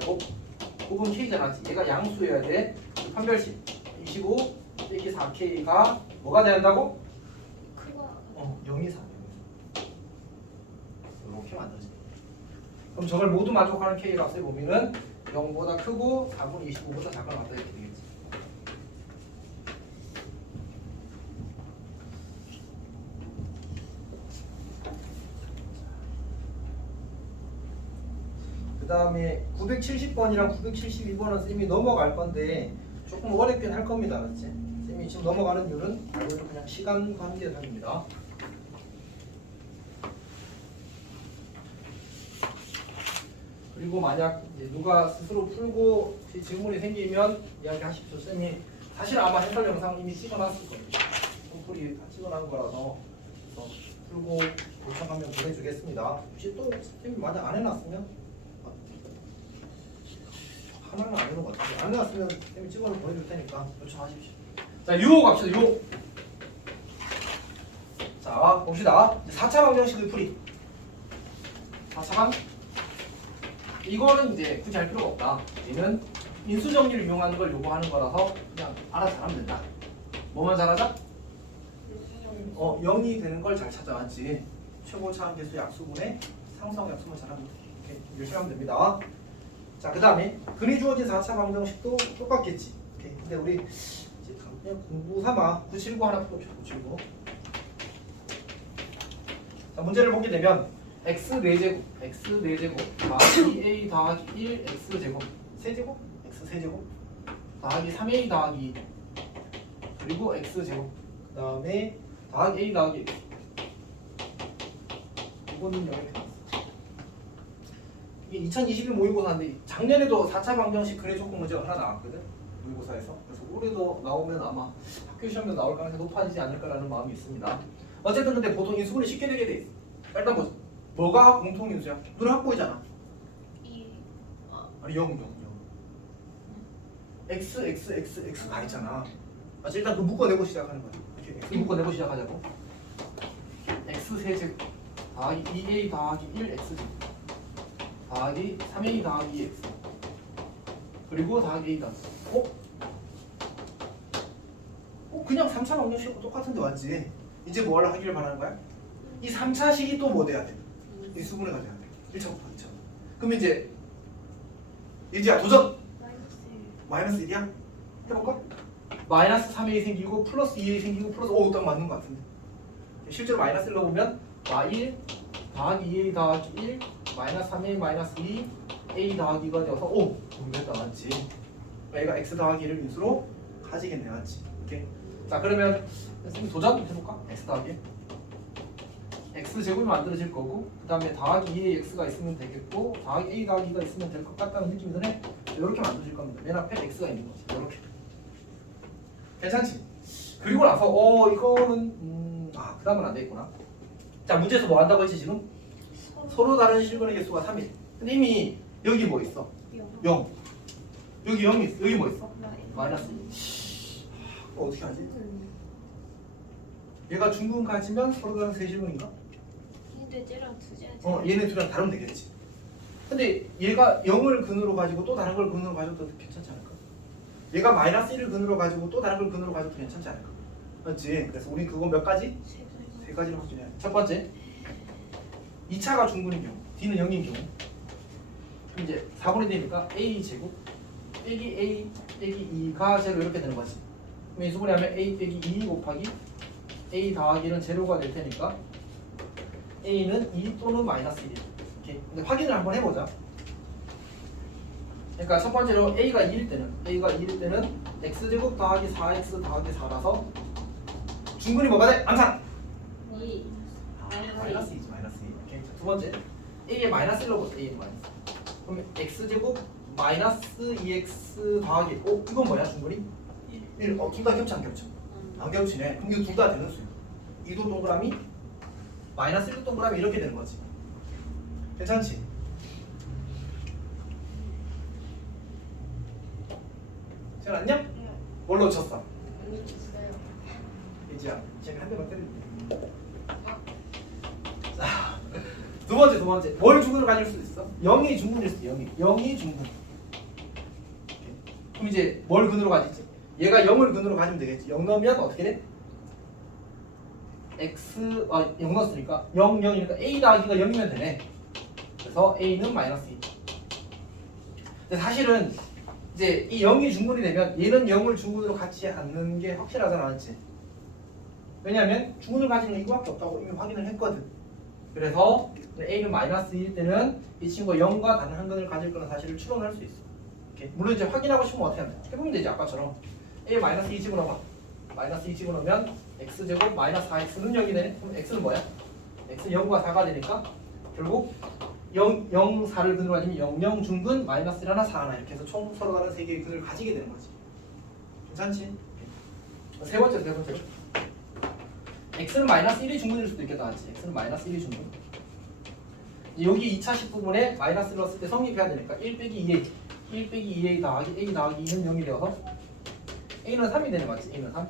곱은 k잖아. 얘가 양수여야 돼. 판별식 25 빼기 4k가 뭐가 돼야 한다고? 0 이상. 이렇게 만들어지. 그럼 저걸 모두 만족하는 k 값의 범위는 0보다 크고 4분의 25보다 작거나 같다 이렇게 되겠지. 그 다음에 970번이랑 972번은 쌤이 넘어갈 건데 조금 어렵긴 할 겁니다. 맞지? 쌤이 지금 넘어가는 이유는 아무래도 그냥 시간 관계상입니다. 그리고 만약 이제 누가 스스로 풀고 질문이 생기면 이야기하십시오. 쌤이 사실 아마 해설 영상 이미 찍어놨을 거예요. 홈플이 다 찍어놓은 거라서 그래서 풀고 도착하면 보내주겠습니다. 혹시 또 쌤이 만약 안 해놨으면 하나는 안 해놓은 것 같은데 안 해놨으면 쌤이 찍어서 보내줄 테니까 요청하십시오. 자, 유호 갑시다. 유호. 자, 봅시다. 4차 방정식의 풀이. 4차 방 이거는 이제 굳이 할 필요가 없다. 얘는 인수 정리를 이용하는 걸 요구하는 거라서 그냥 알아서 잘하면 된다. 뭐만 잘하자? 0이 되는 걸 잘 찾아왔지. 최고 차항 계수 약수분의 상수항 약수만 잘하면 이렇게 열심히 하면 됩니다. 자, 그 다음에 근이 주어진 4차 방정식도 똑같겠지. 오케이. 근데 우리 이제 그냥 공부 삼아 979 하나 풀어봅시다. 979. 자, 문제를 보게 되면 x 4제곱 더하기 2a 더하기 1 x 제곱 세제곱 x 세제곱 더하기 3a 더하기 2 그리고 x제곱 그 다음에 더하기 a 더하기 x 이거는 여기 나왔어. 이게 2022 모의고사인데 작년에도 4차 방정식 근해 조건 문제가 하나 나왔거든 모의고사에서. 그래서 올해도 나오면 아마 학교 시험에 나올 가능성이 높아지지 않을까라는 마음이 있습니다. 어쨌든 근데 보통 인수분해 쉽게 되게 돼 있어. 일단 보자. 뭐가 공통인수야? 눈에 확 보이잖아. 아니 0 x 가 있잖아. 일단 그 묶어내고 시작하는 거야. 이렇게 x 묶어내고 시작하자고. x 세제곱 더하기 2a 더하기 1x 제곱 더하기 3a 더하기 2x 그리고 더하기 a 더하기 그냥 3차 방정식하고 똑같은데 맞지? 이제 뭘 하기를 바라는 거야? 이 3차식이 또 뭐 돼야 돼? 이 수분해가 돼야 돼. 1차 곱하기 2차. 그럼 이제 이제야 도전! 마이너스 1이야? 해볼까? 마이너스 3a 생기고 플러스 2a 생기고 플러스 딱 맞는 것 같은데 실제로 마이너스 1로 보면 y1 더하기 2a 더하기 1 마이너스 3a 마이너스 2 a 더하기 2가 되어서 됐다 맞지? 얘가 x 더하기 1을 인수로 가지겠네 맞지? 오케이. 자 그러면 선생님 도전 해볼까? x 더하기 1 x 제곱이 만들어질 거고 그 다음에 더하기 2의 x가 있으면 되겠고 더하기 a 더하기 2가 있으면 될 것 같다는 느낌이 드네. 이렇게 만들어질 겁니다. 맨 앞에 x가 있는 거지. 이렇게 괜찮지? 그리고 나서 이거는 그 다음은 안 되겠구나. 자 문제에서 뭐 한다고 했지 지금? 서로 다른 실근의 개수가 3일. 근데 이미 여기 뭐 있어? 0. 여기 0이 있어. 여기 뭐 있어? 마이너스 2. 어떻게 하지? 얘가 중근 가지면 서로 다른 세 실근인가? 근데 쟤랑 두제 얘네 둘이랑 다르면 되겠지. 근데 얘가 0을 근으로 가지고 또 다른 걸 근으로 가져도 괜찮지 않을까? 얘가 마이너스 1을 근으로 가지고 또 다른 걸 근으로 가져도 괜찮지 않을까? 맞지? 그래서 우리 그거 몇 가지? 세 가지를 확인해야 돼. 첫 번째 2차가 중근인 경우 D는 0인 경우 그럼 이제 4분의 D니까 A 제곱 빼기 A 빼기 2가 제로 이렇게 되는 거지. 그럼 인수분해 하면 A 빼기 2 곱하기 A 더하기는 제로가 될 테니까 A는 2 또는 마이너스 1이야. 오케이. 근데 확인을 한번 해보자. 그러니까 첫 번째로 A가 2일 때는 X제곱 더하기 4X 더하기 4라서 중근이 뭐가 돼? 암산! 마이너스 2지 마이너스 2. 오케이. 자, 두 번째 A의 마이너스 1로 보자. A의 마이너스. 그러면 X제곱 마이너스 2X 더하기 이건 뭐야 중근이? 1. 둘 다 겹쳐 안 겹쳐? 안 겹치네. 그럼 이거 둘 다 되는 수야. 2도 동그라미 마이너스 1도 동그라미 이렇게 되는 거지. 괜찮지? 잘 왔냐? 뭘로 쳤어? 이지야, 제가 한 대만 때릴게. 자, 두 번째. 뭘 중근을 가질 수 있어? 0이 중근일 수 있어. 0이 중근. 그럼 이제 뭘 근으로 가지지? 얘가 0을 근으로 가지면 되겠지. 0 넣으면 어떻게 돼? x 0 넣었으니까 0, 0이니까 a 더하기가 0이면 되네. 그래서 a는 마이너스 2. 근데 사실은 이제 이 0이 중근이 되면 얘는 0을 중근으로 갖지 않는 게 확실하잖아, 맞지? 왜냐하면 중근을 가지는 게 이거밖에 없다고 이미 확인을 했거든. 그래서 a는 마이너스 2일 때는 이 친구가 0과 다른 한 근을 가질 거는 사실을 추론할 수 있어. 이렇게. 물론 이제 확인하고 싶으면 어떻게 하면 돼? 해보면 되지 아까처럼. a 마이너스 2 집어넣어. 마이너스 2 집어넣으면 x제곱 마이너스 4x는 0이 되네. 그럼 x는 뭐야? x는 0과 4가 되니까 결국 0, 0, 4를 근으로 가지면 0, 0 중근 마이너스 1 하나 4 하나 이렇게 해서 총 서로 다른 세 개의 근을 가지게 되는 거지. 괜찮지? 세 번째로 x는 마이너스 1이 중근일 수도 있겠다, 맞지? x는 마이너스 1이 중근. 여기 2차식 부분에 마이너스를 넣었을 때 성립해야 되니까 1 빼기 2a 1 빼기 2a 더하기 a 더하기 2는 0이 되어서 a는 3이 되네, 맞지? a는 3.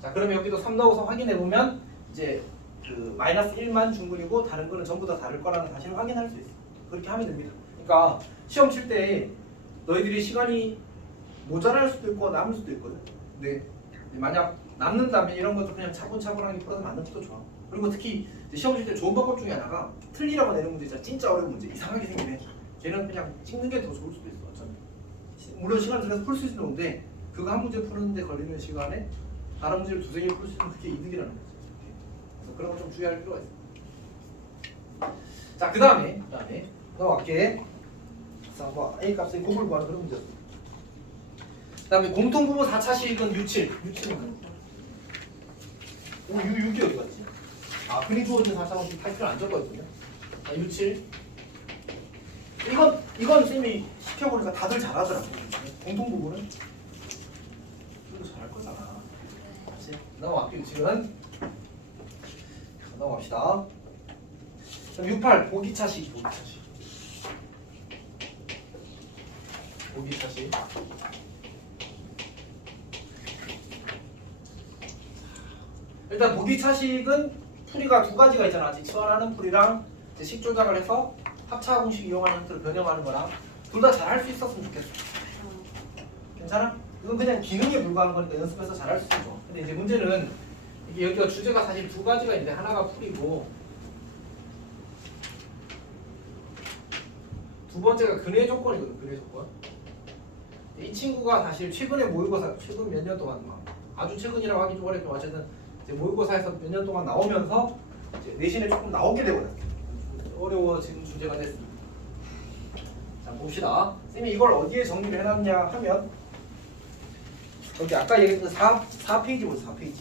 자, 그러면 여기도 3 넣어서 확인해 보면 이제 그 마이너스 1만 중근이고 다른 거는 전부 다 다를 거라는 사실을 확인할 수 있어. 그렇게 하면 됩니다. 그러니까 시험 칠 때 너희들이 시간이 모자랄 수도 있고 남을 수도 있거든. 근데 만약 남는다면 이런 것도 그냥 차분차분하게 풀어서 맞는 것도 좋아. 그리고 특히 시험 칠 때 좋은 방법 중에 하나가 틀리라고 내는 문제 있잖아. 진짜 어려운 문제 이상하게 생기네. 걔는 그냥 찍는 게 더 좋을 수도 있어. 어차피. 물론 시간을 들여서 풀 수 있는 건데 그거 한 문제 푸는데 걸리는 시간에 다른 문제를 두세 개 풀 수 있으면 그게 이득이라는 거지. 그래서 그런 거 좀 주의할 필요가 있어. 자, 그 다음에 넘어갈게. 그래서 뭐 A 값의 곱을 구하는 그런 문제였어. 그다음에 공통부분 4차식은 U7. U7은 U6이 어디 갔지? 아, 흔히 주어진 4차 방식 타이틀 안 적어있군요. 아, U7. 이건 쌤이 시켜보니까 다들 잘하더라고. 공통부분은 이거 잘할 거잖아. 그렇지? 넘어갈게요. 지금 넘어갑시다. 그럼 68 보기차식. 일단 보기차식은 풀이가 두 가지가 있잖아. 치환하는 풀이랑 이제 식 조작을 해서 합차 공식 이용하는 형태로 변형하는 거랑 둘 다 잘할 수 있었으면 좋겠어. 괜찮아? 이건 그냥 기능에 불과한 거니까 연습해서 잘할 수 있죠. 근데 이제 문제는 이게 여기가 주제가 사실 두 가지가 있는데 하나가 풀이고 두 번째가 근해 조건이거든. 근해 조건. 이 친구가 사실 최근에 모의고사 최근 몇 년 동안 아주 최근이라고 하기 좀 어렵지만 어쨌든 이제 모의고사에서 몇 년 동안 나오면서 이제 내신에 조금 나오게 되거든. 어려워진 주제가 됐습니다. 자 봅시다. 쌤이 이걸 어디에 정리를 해놨냐 하면 여기 아까 얘기했던 4페이지 보세요. 4페이지.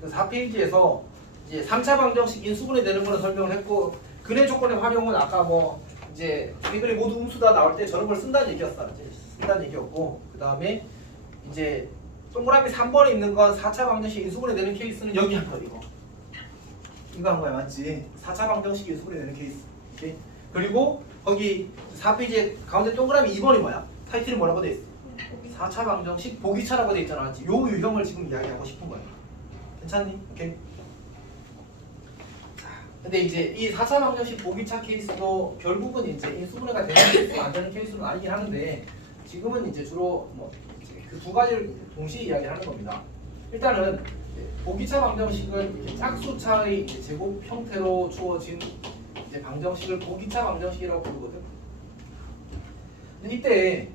그 4페이지에서 이제 3차 방정식 인수분해 되는 거는 설명을 했고 근해 조건의 활용은 아까 뭐 이제 이글이 모두 음수다 나올 때 저런 걸 쓴다는 얘기였어. 쓴다는 얘기였고 그 다음에 이제 동그라미 3번에 있는 건 4차 방정식 인수분해 되는 케이스는 여기 한 거 이거 한 거야 맞지? 4차 방정식 인수분해 되는 케이스. 오케이? 그리고 거기 4페이지에 가운데 동그라미 2번이 뭐야? 타이틀이 뭐라고 돼 있어? 4차 방정식 보기차라고 돼 있잖아. 맞지? 요 유형을 지금 이야기하고 싶은 거야. 괜찮니? 오케이. 근데 이제 이 4차 방정식 보기차 케이스도 결국은 이제 인수분해가 되는 케이스가 안 되는 케이스는 아니긴 하는데 지금은 이제 주로 뭐 그 두 가지를 동시에 이야기하는 겁니다. 일단은 보기차 방정식은 짝수차의 제곱 형태로 주어진 이제 방정식을 보기차 방정식이라고 부르거든. 근데 이때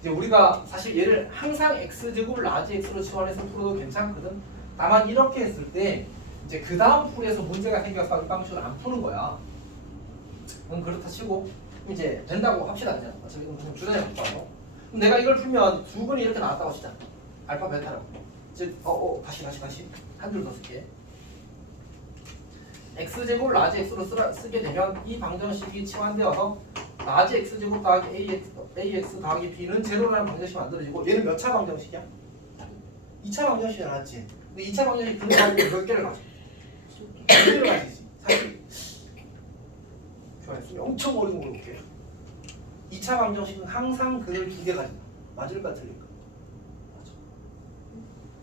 이제 우리가 사실 얘를 항상 x제곱을 라지 x로 치환해서 풀어도 괜찮거든. 다만 이렇게 했을 때 이제 그 다음 풀에서 문제가 생겨서 이 방식을 안 푸는 거야. 그렇다 치고 이제 된다고 합시다. 그냥 어차피 그냥 주제에 갖고 와서 그럼 내가 이걸 풀면 두 근이 이렇게 나왔다고 하시잖아. 알파 베타라고. 즉 다시 한 줄 더 쓸게. x제곱 라지 x로 쓰게 되면 이 방정식이 치환되어서 라지 x제곱 더하기 ax 더하기 b는 제로라는 방정식이 만들어지고 얘는 몇 차 방정식이야? 2차 방정식이 나왔지. 근데 2차 방정식 근해 가지고 몇 개를 가져? 두 개를 가지지. 사실 좋아요. 엄청 어려운 걸 볼게요. 2차 방정식은 항상 근을 두 개 가진다. 맞을까 틀릴까?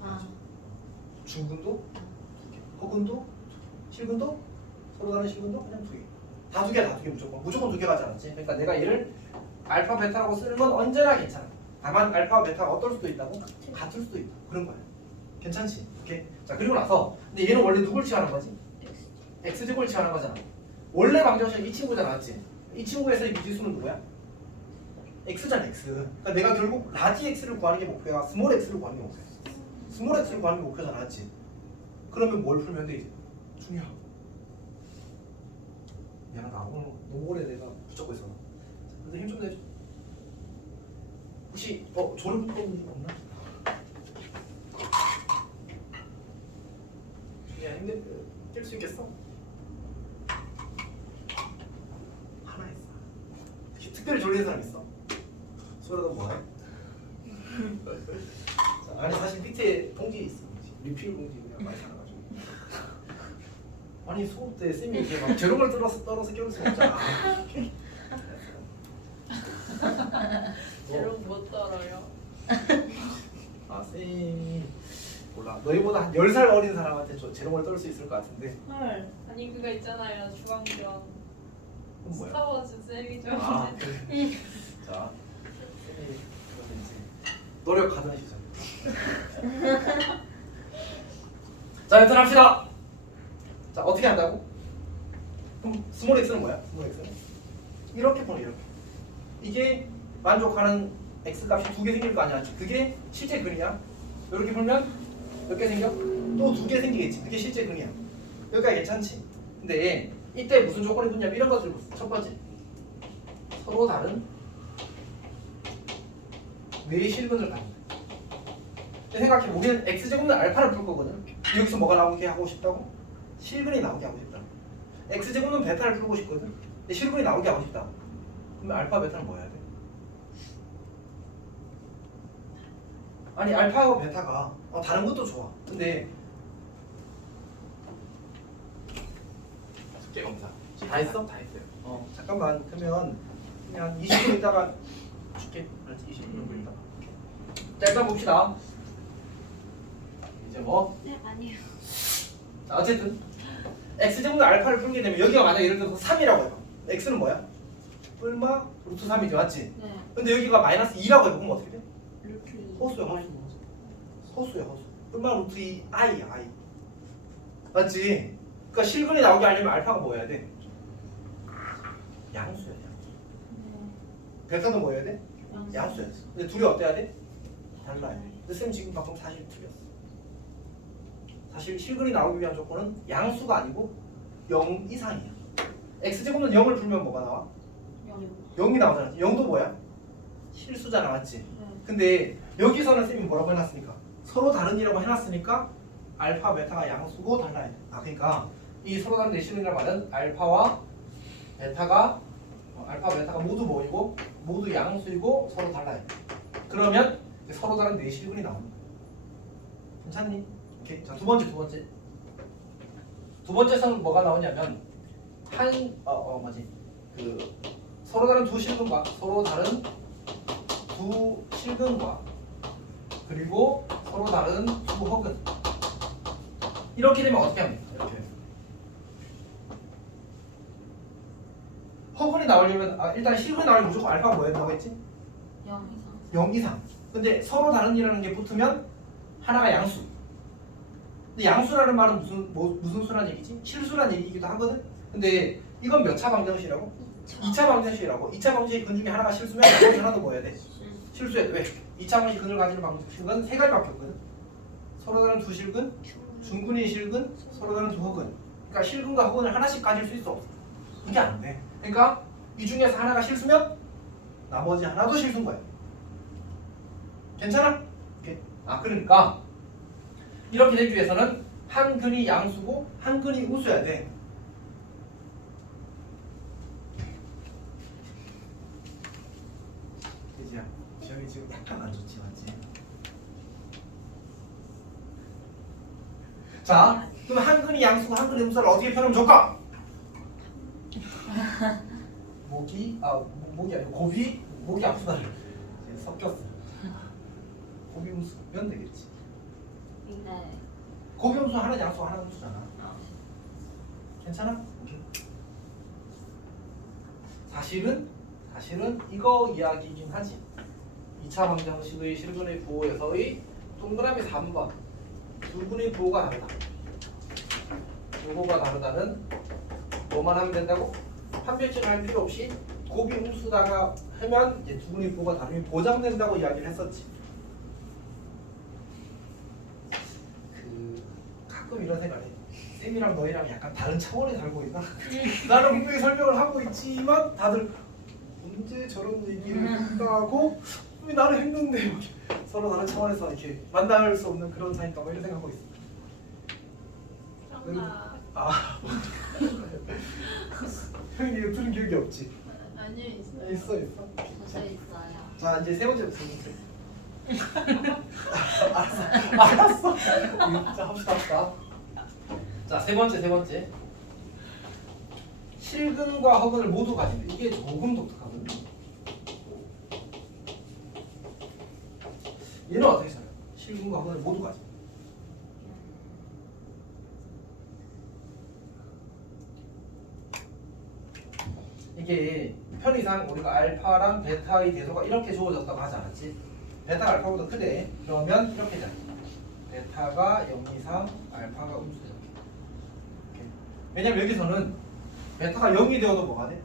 맞아. 중근도 두 개, 허근도 실근도 서로 다른 실근도 그냥 두 개. 다 두 개 무조건 두 개 가지 않았지. 그러니까 내가 얘를 알파 베타라고 쓰는 건 언제나 괜찮아. 다만 알파 베타가 어떨 수도 있다고? 같을 수도 있다. 그런 거야. 괜찮지? 오케이. 자 그리고 나서 근데 얘는 원래 누굴 취하는 거지? x제곱을 취하는 거잖아. 원래 방정식은 이 친구잖아, 맞지? 이 친구에서의 미지수는 누구야? x잖아, x. 그러니까 내가 결국 라지 x를 구하는 게 목표야, 스몰 x를 구하는 게 목표야. 스몰 x를 구하는 게 목표잖아, 맞지? 그러면 뭘 풀면 돼 이제? 중요하. 미안하다, 오늘 너무 오래 내가 붙잡고 있어. 근데 힘 좀 내줘. 혹시 졸업 공부 없나? 야, 힘들 뛸 수 있겠어? 하나 있어. 특별히 졸리는 사람 있어? 소라도 뭐해? 자, 아니 사실 밑에 봉지 있어. 리필 봉지 그냥 많이 사놔가지고. 아니 수업 때 쌤이 이렇게 막 재롱을 떨어서 깨울 수 없잖아. 제롱 못 떨어요. 아 쌤이 몰라. 너희보다 한 10살 어린 사람한테 재롱을 떨 수 있을 것 같은데. 헐. 아니 그거 있잖아요. 주광경. 그건 뭐야? 스타워즈 쌤이죠. 아 그래. 자 쌤이 그러면 이제 노력하던 시절. 자 일단 합시다. 자 어떻게 한다고? 그럼 스몰 x는 뭐야? 스몰 x는 이렇게 보내 이렇게. 이게 만족하는 x 값이 두 개 생길 거 아니야? 그게 실제 근이야. 이렇게 풀면 몇 개 생겨? 또 두 개 생기겠지. 그게 실제 근이야. 여기까지 괜찮지? 근데 이때 무슨 조건이 붙냐면 이런 것들을 붙어. 첫 번째, 서로 다른 뇌실근을 가진다. 생각해, 우리는 x제곱은 알파를 풀 거거든. 여기서 뭐가 나오게 하고 싶다고? 실근이 나오게 하고 싶다. x제곱은 베타를 풀고 싶거든. 근데 실근이 나오게 하고 싶다. 그럼 알파 베타는 뭐 해야 돼? 아니 알파하고 베타가 다른 것도 좋아. 근데 숙제 검사 다 했어? 다 했어요. 잠깐만. 그러면 그냥 20분 있다가 줄게. 알았지? 20분 정도 있다가. 자 일단 봅시다. 이제 뭐? 네 아니요. 자, 어쨌든 x제곱은 알파를 풀게 되면 여기가 만약 예를 들어서 3이라고 해봐. x는 뭐야? 뿔마 루트 3이지 맞지? 네. 근데 여기가 마이너스 2라고 해보면 어떻게 돼? 루트 2. 허수야 허수. 허수야 허수. 뿔마 루트 2 i야 i. 맞지? 그러니까 실근이 나오게 하려면 알파가 뭐 해야 돼? 양수야 양수. 네. 베타도 뭐 해야 돼? 양수야. 근데 둘이 어때야 돼? 달라요. 근데 쌤 지금 방금 사실 틀렸어. 사실 실근이 나오기 위한 조건은 양수가 아니고 0 이상이야. x제곱은 0을 풀면 뭐가 나와? 0이 나오잖아. 0도 뭐야? 실수잖아 맞지? 네. 근데 여기서는 쌤이 뭐라고 해놨으니까 서로 다른이라고 해놨으니까 알파 베타가 양수고 달라야 돼. 그러니까 이 서로 다른 내실근이라고 하는 알파 베타가 모두 뭐이고 모두 양수이고 서로 달라야 돼. 그러면 서로 다른 내실근이 나옵니다. 괜찮니? 오케이. 자, 두 번째서는 뭐가 나오냐면 그 서로 다른 두 실근과 서로 다른 두 실근과 그리고 서로 다른 두 허근 이렇게 되면 어떻게 합니까? 이렇게 허근이 나오려면 일단 실근이 나오려면 무조건 알파가 뭐야 된다고 했지? 0 이상. 0 이상. 근데 서로 다른이라는 게 붙으면 하나가 양수. 근데 양수라는 말은 무슨 수란 얘기지? 실수란 얘기이기도 하거든. 근데 이건 몇 차 방정식이라고? 2차 방정식이라고. 2차 방정식 근 중에 하나가 실수면 나머지 하나도 뭐 해야 돼? 실수해야 돼. 왜? 2차 방정식 근을 가지는 방식은 세 가지밖에 없거든. 서로 다른 두 실근, 중근의 실근, 서로 다른 두 허근. 그러니까 실근과 허근을 하나씩 가질 수 있어. 이게 안 돼. 그러니까 이 중에서 하나가 실수면 나머지 하나도 실수인 거야. 괜찮아? 오케이. 그러니까 이렇게 되기 위해서는 한 근이 양수고 한 근이 우수여야 돼. 이제야 지영이 지금 약간 안 좋지 맞지? 자, 그럼 한 근이 양수고 한 근이 우수를 어떻게 표현하면 좋을까? 목이 아니고 목이 아프다를 섞였어. 고비 우수면 되겠지. 네. 고비 우수 하나 양수 하나 우수잖아. 괜찮아? 오케이. 사실은 이거 이야기이긴 하지. 2차 방정식의 실근의 부호에서의 동그라미 3번 두 분의 부호가 다르다. 부호가 다르다는 뭐만 하면 된다고? 판별식을 할 필요 없이 고비 우수다가 하면 이제 두 분의 부호가 다름이 보장된다고 이야기를 했었지. 가끔 이런 생각을 해. 쌤이랑 너희랑 약간 다른 차원에 살고 있나? 나는 분명히 설명을 하고 있지만 다들 언제 저런 얘기를 한다고 왜 나를 했는데 막 서로 다른 차원에서 이렇게 만날 수 없는 그런 사이인가 뭐 이런 생각하고 있어. 정답. 형이 이거 들은 기억이 없지? 아니요 있어요. 있어. 저도 있어요. 자 이제 세 번째. 알았어. 자 합시다. 자 세 번째. 실근과 허근을 모두 가진다. 이게 조금 독특하거든요. 얘는 어떻게 써요? 실근과 허근을 모두 가진다. 이게 편의상 우리가 알파랑 베타의 대소가 이렇게 주어졌다고 하지 않았지? 베타가 알파보다 크대. 그러면 이렇게 돼. 베타가 0 이상, 알파가 음수죠. 왜냐면 여기서는 베타가 0이 되어도 뭐가 돼?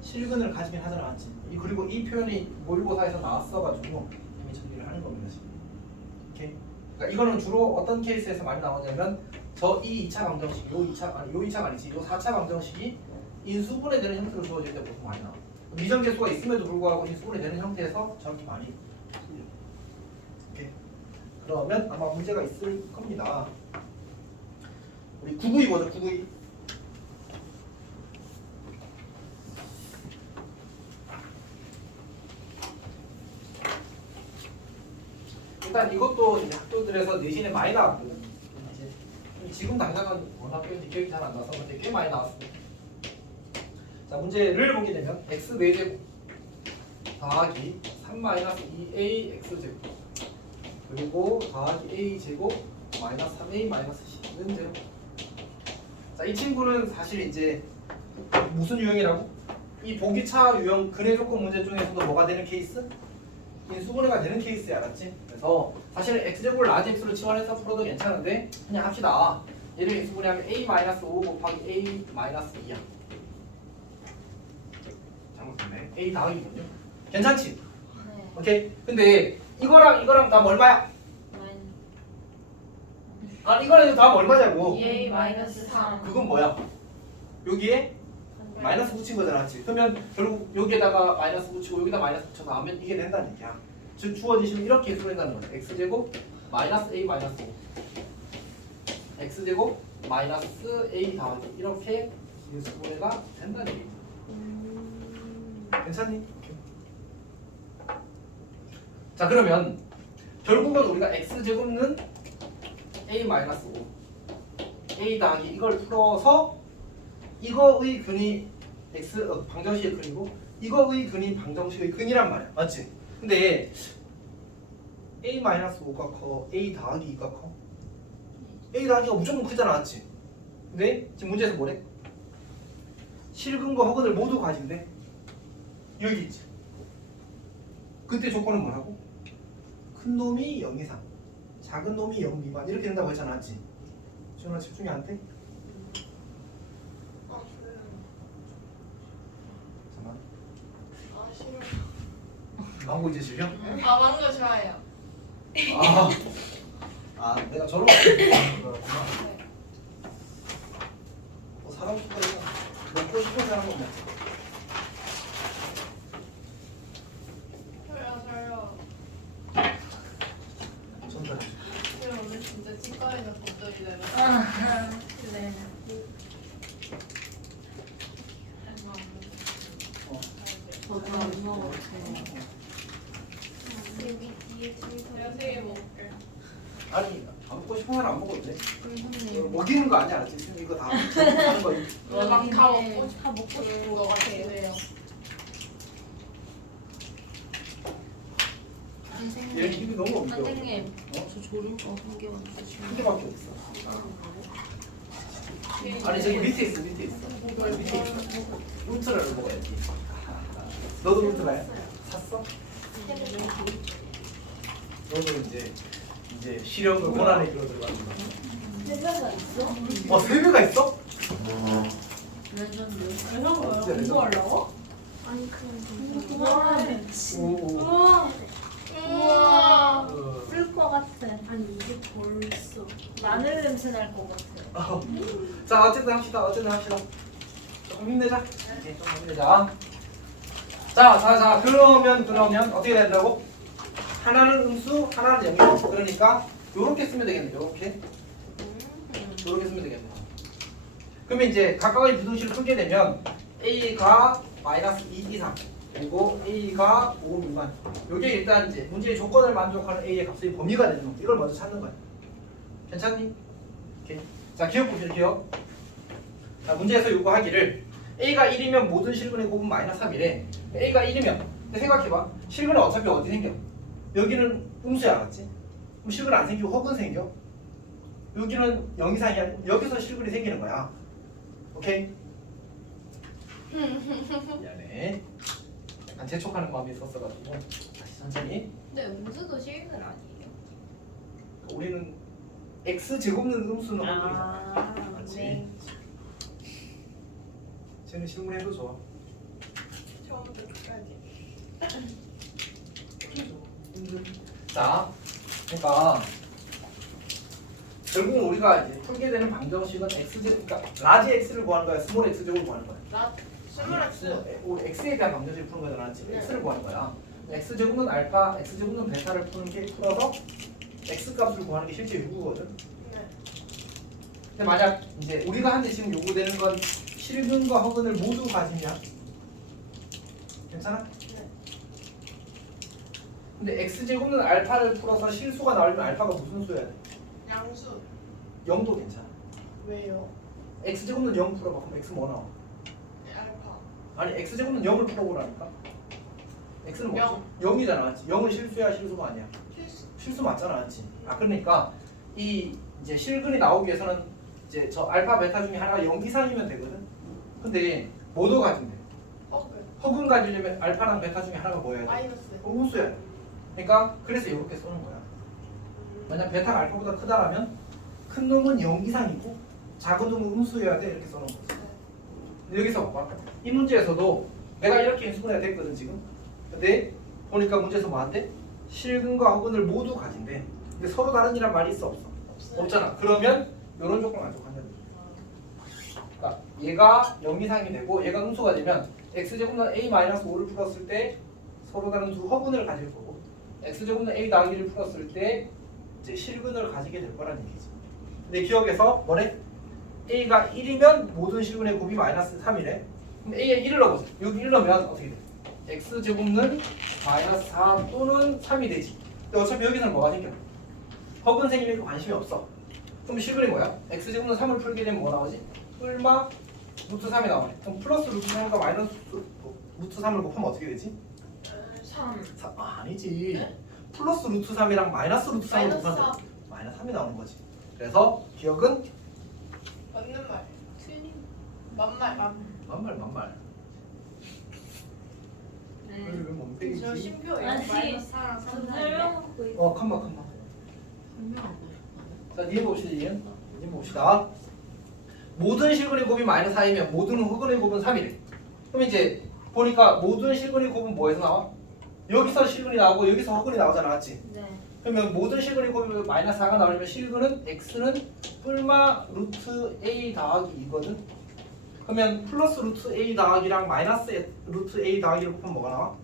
실근을 가지긴 하잖아, 맞지? 그리고 이 표현이 모의고사에서 나왔어가지고 이미 정리를 하는 겁니다. 지금. 오케이? 그러니까 이거는 주로 어떤 케이스에서 많이 나오냐면 저 이 2차 방정식, 요 2차가 아니지, 요 4차 방정식이 인수분해 되는 형태로 주어질 때 보통 많이 나와. 미정계수가 있음에도 불구하고 인수분해 되는 형태에서 저렇게 많이 풀려. 오케이. 그러면 아마 문제가 있을 겁니다. 우리 992 보죠, 992. 일단 이것도 이제 학교들에서 내신에 많이 나왔고, 이제 지금 당장은 워낙 기억이 잘 안 나서 근데 꽤 많이 나왔습니다. 자, 문제를 보게 되면 x 4제곱 더하기 3-2a x제곱 그리고 더하기 a제곱 마이너스 3a 마이너스 c는 제곱. 자, 이 친구는 사실 이제 무슨 유형이라고? 이 보기차 유형 근해 조건 문제 중에서도 뭐가 되는 케이스? 인수분해가 되는 케이스야, 알았지? 그래서 사실은 x제곱을 라지 x로 치환해서 풀어도 괜찮은데 그냥 합시다. 얘를 인수분해하면 a-5 곱하기 a-2야. 잘못했네. a 더하기군요. 괜찮지? 네. 오케이? 근데 이거랑 다음 얼마야? 아, 이거랑 다음 얼마냐고? 2a 마이너스 3. 그건 뭐야? 여기에 마이너스 붙인 거잖아, 맞지? 그러면 결국 여기에다가 마이너스 붙이고 여기다 마이너스 붙여서 하면 이게 된다는 얘기야. 즉 주어지시면 이렇게 해소된다는 거야. x제곱 마이너스 a 마이너스 5 x제곱 마이너스 a 더하기 이렇게 인수분해가 된다는 얘기야. 괜찮니? 자, 그러면 결국은 우리가 x제곱은 a 마이너스 5 a 더하기 이걸 풀어서 이거의 근이 x 방정식의 근이고 이거의 근이 방정식의 근이란 말이야, 맞지? 근데 a-5가 커, a 더하기 2가 커? a 더하기가 무조건 크잖아, 맞지? 근데 지금 문제에서 뭐래? 실근과 허근을 모두 가진대. 여기 있지. 그때 조건은 뭐라고? 큰 놈이 0 이상, 작은 놈이 0 미만 이렇게 된다고 했잖아, 맞지? 지훈아 집중이 안 돼? 아, 그래. 잠깐만. 아, 싫어. 망고 이제 즐겨? 아, 망고 좋아해요. 내가 저런 거 그렇구나. 사람 수가 있나? 먹고 싶은 사람 없냐? 저요. 전달. 제가 오늘 진짜 치과에서 갑자기 내려. 네. 저도 안 먹었어요. 제가 세개 먹을게. 아니 안 먹고 싶은 사람 안 먹어도 돼. 선생님. 먹이는 거 아니야, 알았지? 지금 이거 다 하는 거. 막 다 먹고 다 먹고 싶은 거 같아요. 얘 선생님. 힘이 너무 없죠. 선생님. 저 조류? 한 개만 주시면. 한 개밖에 없어. 아니 저기 밑에 있어, 밑에 있어. 밑에 있어. 울트라를 먹어야지. 너도 울트라야? 샀어? 너도 이제 시력을 고난의 길로 들어가는 거야. 세배가 있어? 3배가 있어? 레전드. 진짜 레전드. 공부하려고? 아니 그냥 우와. 오. 우와. 쓸것 같아. 아니 이게 벌써 마늘 냄새 날 것 같아. 자, 어쨌든 합시다. 조금 힘내자. 이제 좀 힘내자. 자, 그러면 어떻게 된다고? 하나는 음수, 하나는 영역. 그러니까 요렇게 쓰면 되겠네. 요렇게 쓰면 되겠네. 그러면 이제 각각의 부등식을 풀게 되면 a가 마이너스 2 이상 그리고 a가 5 미만. 요게 일단 이제 문제의 조건을 만족하는 a의 값의 범위가 되는 거. 이걸 먼저 찾는 거야. 괜찮니? 오케이. 자, 기억 보시죠, 기억. 자, 문제에서 요구하기를 a가 1이면 모든 실근의 곱은 마이너스 3이래. a가 1이면 근데 생각해봐. 실근은 어차피 어디 생겨? 여기는 음수야, 맞지? 그럼 실근 안 생기고 허근 생겨. 여기는 0 이상이야. 여기서 실근이 생기는 거야. 오케이? 미안해. 약간 재촉하는 마음이 있었어가지고 다시 천천히. 근데 음수도 실근 아니에요? 우리는 x 제곱는 음수는 허근이잖아. 맞지? 네. 쟤는 실물해도 좋아. 처음부터 끝까지. 자, 그러니까 결국 우리가 이제 풀게 되는 방정식은 x제곱, 그러니까 라지 x를 구하는 거야, 스몰 x제곱을 구하는 거야. 나 스물엑스. 우리 x에 대한 방정식을 푸는 거잖아. 네. x를 구하는 거야. x제곱은 알파, x제곱은 베타를 푸는 게 풀어서 x 값을 구하는 게 실제 요구거든. 네. 근데 만약 이제 우리가 한테 지금 요구되는 건 실근과 허근을 모두 가지냐? 괜찮아? 네. 근데 x제곱은 알파를 풀어서 실수가 나오면 알파가 무슨 수여야 돼? 양수. 0도 괜찮아. 왜요? x제곱은 0 풀어봐. 그럼 x 뭐 나와? 네, 알파. 아니 x제곱은 0을 풀어보라니까. x는 뭐지? 0이잖아, 맞지? 0은 실수야, 실수가 아니야? 필수. 실수 맞잖아, 맞지? 아 그러니까 이 이제 실근이 나오기 위해서는 이제 저 알파, 베타 중에 하나가 0 이상이면 되거든. 근데 모두 가진대. 네. 허근 가지려면 알파랑 베타 중에 하나가 뭐여야 돼? 마이너스. 음수야 돼. 그러니까 그래서 이렇게 쓰는 거야. 만약 베타가 알파보다 크다라면 큰 놈은 0 이상이고 작은 놈은 음수여야 돼. 이렇게 써놓은 거지. 근데 여기서 봐봐. 이 문제에서도 내가 이렇게 인수분해가 됐거든 지금. 근데 보니까 문제에서 뭐한대? 실근과 허근을 모두 가진대. 근데 서로 다른이란 말이 있어 없어? 없어요. 없잖아. 그러면 이런 조건 만족한다. 그러니까 얘가 0 이상이 되고 얘가 음수가 되면 x제곱은 a-5를 풀었을 때 서로 다른 두 허근을 가질 거고 x제곱은 a 더하기 1을 풀었을 때 이제 실근을 가지게 될 거라는 얘기지. 근데 기억에서 뭐래? a가 1이면 모든 실근의 곱이 마이너스 3이래. 그럼 a에 1을 넣어보자. 여기 1 넣으면 어떻게 돼? x제곱은 마이너스 4 또는 3이 되지. 근데 어차피 여기서는 뭐가 생겨? 허근 생기니까 관심이 없어. 그럼 실근이 뭐야? x제곱은 3을 풀게 되면 뭐 나오지? 뿔마 루트 3이 나오네. 그럼 플러스 루트 3과 마이너스 루트 3을 곱하면 어떻게 되지? 3. 아니지. 플러스 루트 3이랑 마이너스 루트 3을 마이너스 곱하면 3. 마이너스 3이 나오는 거지. 그래서 기억은 맞는 말. 틀린. 만말. 만말. 왜 멍때기지? 저 심표예요. 아니, 마이너스 4랑 저 3 사이에. 설명하고 있어. 컴마. 자, 니은 봅시다. 니은 봅시다. 모든 실근의 곱이 마이너스 4이면 모든 허근의 곱은 3이래. 그럼 이제 보니까 모든 실근의 곱은 뭐에서 나와? 여기서 실근이 나오고 여기서 허근이 나오잖아, 맞지? 네. 그러면 모든 실근의 곱이 마이너스 4가 나오려면 실근은 x는 뿔마 루트 a 더하기 2거든. 그러면 플러스 루트 a 더하기랑 마이너스 루트 a 더하기를 곱하면 뭐가 나와?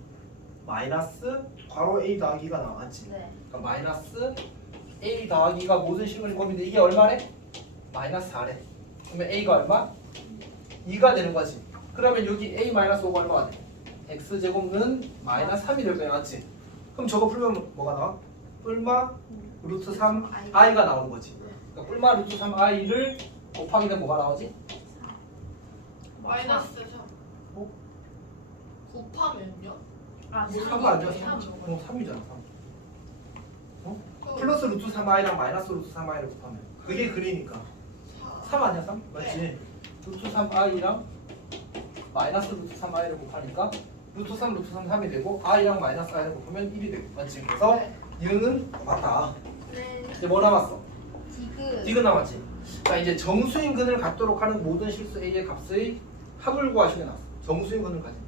마이너스 괄호 a 더하기가 나왔지. 네. 그러니까 마이너스 a 더하기가 모든 실근의 곱인데 이게 얼마래? 마이너스 4래. 그러면 a가 얼마? 2가 되는 거지. 그러면 여기 a 마이너스 5가 얼마가 돼? x제곱은 마이너스 3이 될 거야, 맞지? 그럼 저거 풀면 뭐가 나와? 뿔마 루트 3i가 나오는 거지. 그러니까 뿔마 루트 3i를 곱하게 되면 뭐가 나오지? 마이너스 3. 어? 곱하면요? 아, 3가 아니야? 3. 3이잖아. 3. 플러스 루트 3i랑 마이너스 루트 3i를 곱하면 그게 글이니까 3 아니야? 3? 맞지? 루트 3i랑 마이너스 루트 3i를 곱하니까 루트 3 3이 되고 i랑 마이너스 i를 곱하면 1이 되고 맞지? 그래서 네. 이유는 맞다. 네. 이제 뭐 남았어? 디귿. 디귿 남았지? 자 이제 정수인 근을 갖도록 하는 모든 실수 a의 값의 합을 구하시게 나왔어. 정수인 근을 가진.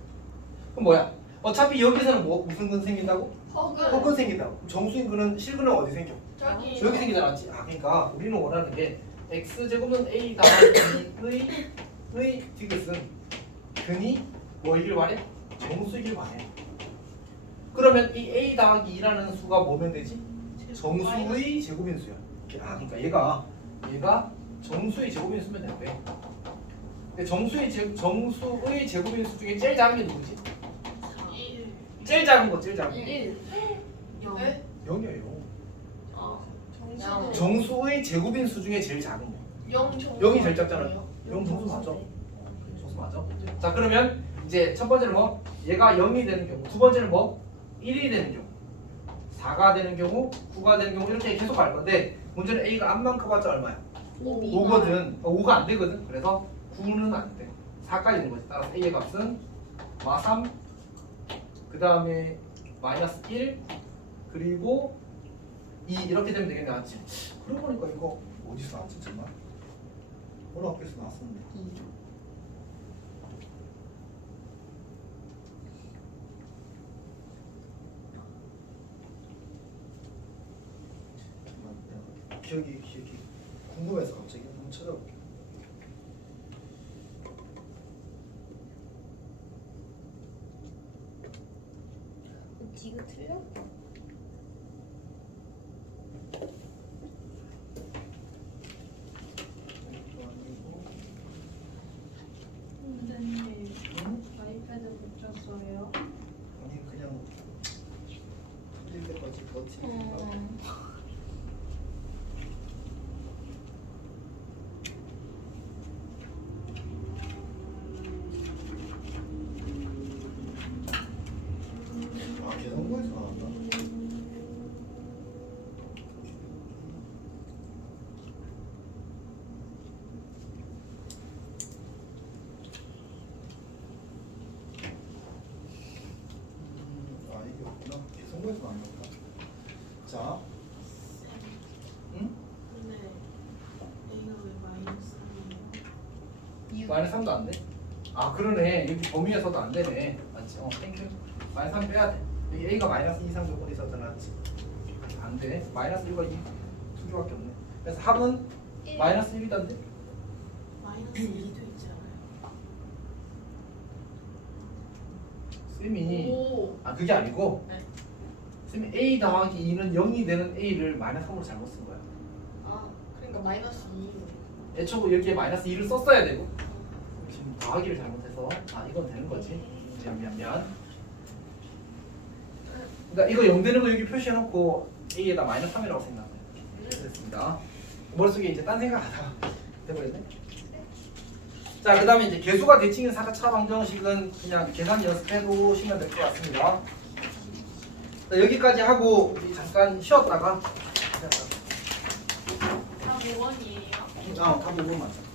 그럼 뭐야? 어차피 여기서는 무슨 근 생긴다고? 허근 생긴다고. 그럼 정수인 근은 실근은 어디 생겨? 저기. 여기 생기잖아, 맞지? 아 그러니까 우리는 원하는 게 x제곱은 a 더하기 2의 디귿은 근이 뭐이길 바래? 정수이길 바래. 그러면 이 a 더하기 2라는 수가 뭐면 되지? 정수의 제곱인수야. 아 그러니까 얘가 정수의 제곱인수면 된대. 근데 정수의 제곱인수 중에 제일 작은 게 누구지? 1. 제일 작은 거. 1. 네? 0이야 0. 정수. 정수의 제곱인수 중에 제일 작은 거. 0 정수. 0이 제일 작잖아요. 0 정수 맞아. 정수 맞아. 자 그러면 이제 첫 번째는 뭐? 얘가 0이 되는 경우. 두 번째는 뭐? 1이 되는 경우. 4가 되는 경우, 9가 되는 경우 이렇게 계속 갈 건데 문제는 a가 앞만 커봤자 얼마야? 5거든. 5가 안 되거든. 그래서 9는 안 돼. 4까지 있는 거지. 따라서 a의 값은 마3 그 다음에 마이너스 1 그리고 2 이렇게 되면 되겠네, 맞지? 그러고 보니까 이거 어디서 나왔지 정말? 어느 학교에서 나왔었는데. 기억이 궁금해서 갑자기 한번 찾아볼게. 이거 틀려? 이것도 아니고. 선생님 응? 아이패드 붙였어요? 아니 그냥 풀릴 때까지 버티고. 아 계산구에서 나왔나? 아 이게 없구나. 계산구에서 나왔나 보다. 자, 응? 근데 A가 왜 마이너스이에요? 마이너스 3도 안 돼? 아 그러네. 여기 범위에서도 안 되네. 맞지? 땡큐. 마이너스 3 빼야 돼. 여기 A가 마이너스 2 이상 조건이 있었잖아. 맞지? 안 돼. 마이너스 1과 2 두 개밖에 없네. 그래서 합은 마이너스 1이던데? 마이너스 1도 있지 않아요? 쌤이 오. 아 그게 아니고 네. 쌤이 A 더하기 2는 0이 되는 A를 마이너스 3으로 잘못 쓴 거야. 아 그러니까 마이너스 2. 애초에 여기에 마이너스 2를 썼어야 되고 지금 더하기를 잘못해서 아 이건 되는 거지. 미안. 그러니까 이거 0 되는 거 여기 표시해놓고 A에다 마이너스 3이라고 생각해. 됐습니다. 머릿속에 이제 딴 생각하다가 돼버렸네. 자, 그 다음에 이제 개수가 대칭인 4차 방정식은 그냥 계산 연습해두시면 될 것 같습니다. 자, 여기까지 하고 우리 잠깐 쉬었다가 다 5원이에요? 다 보고 맞자.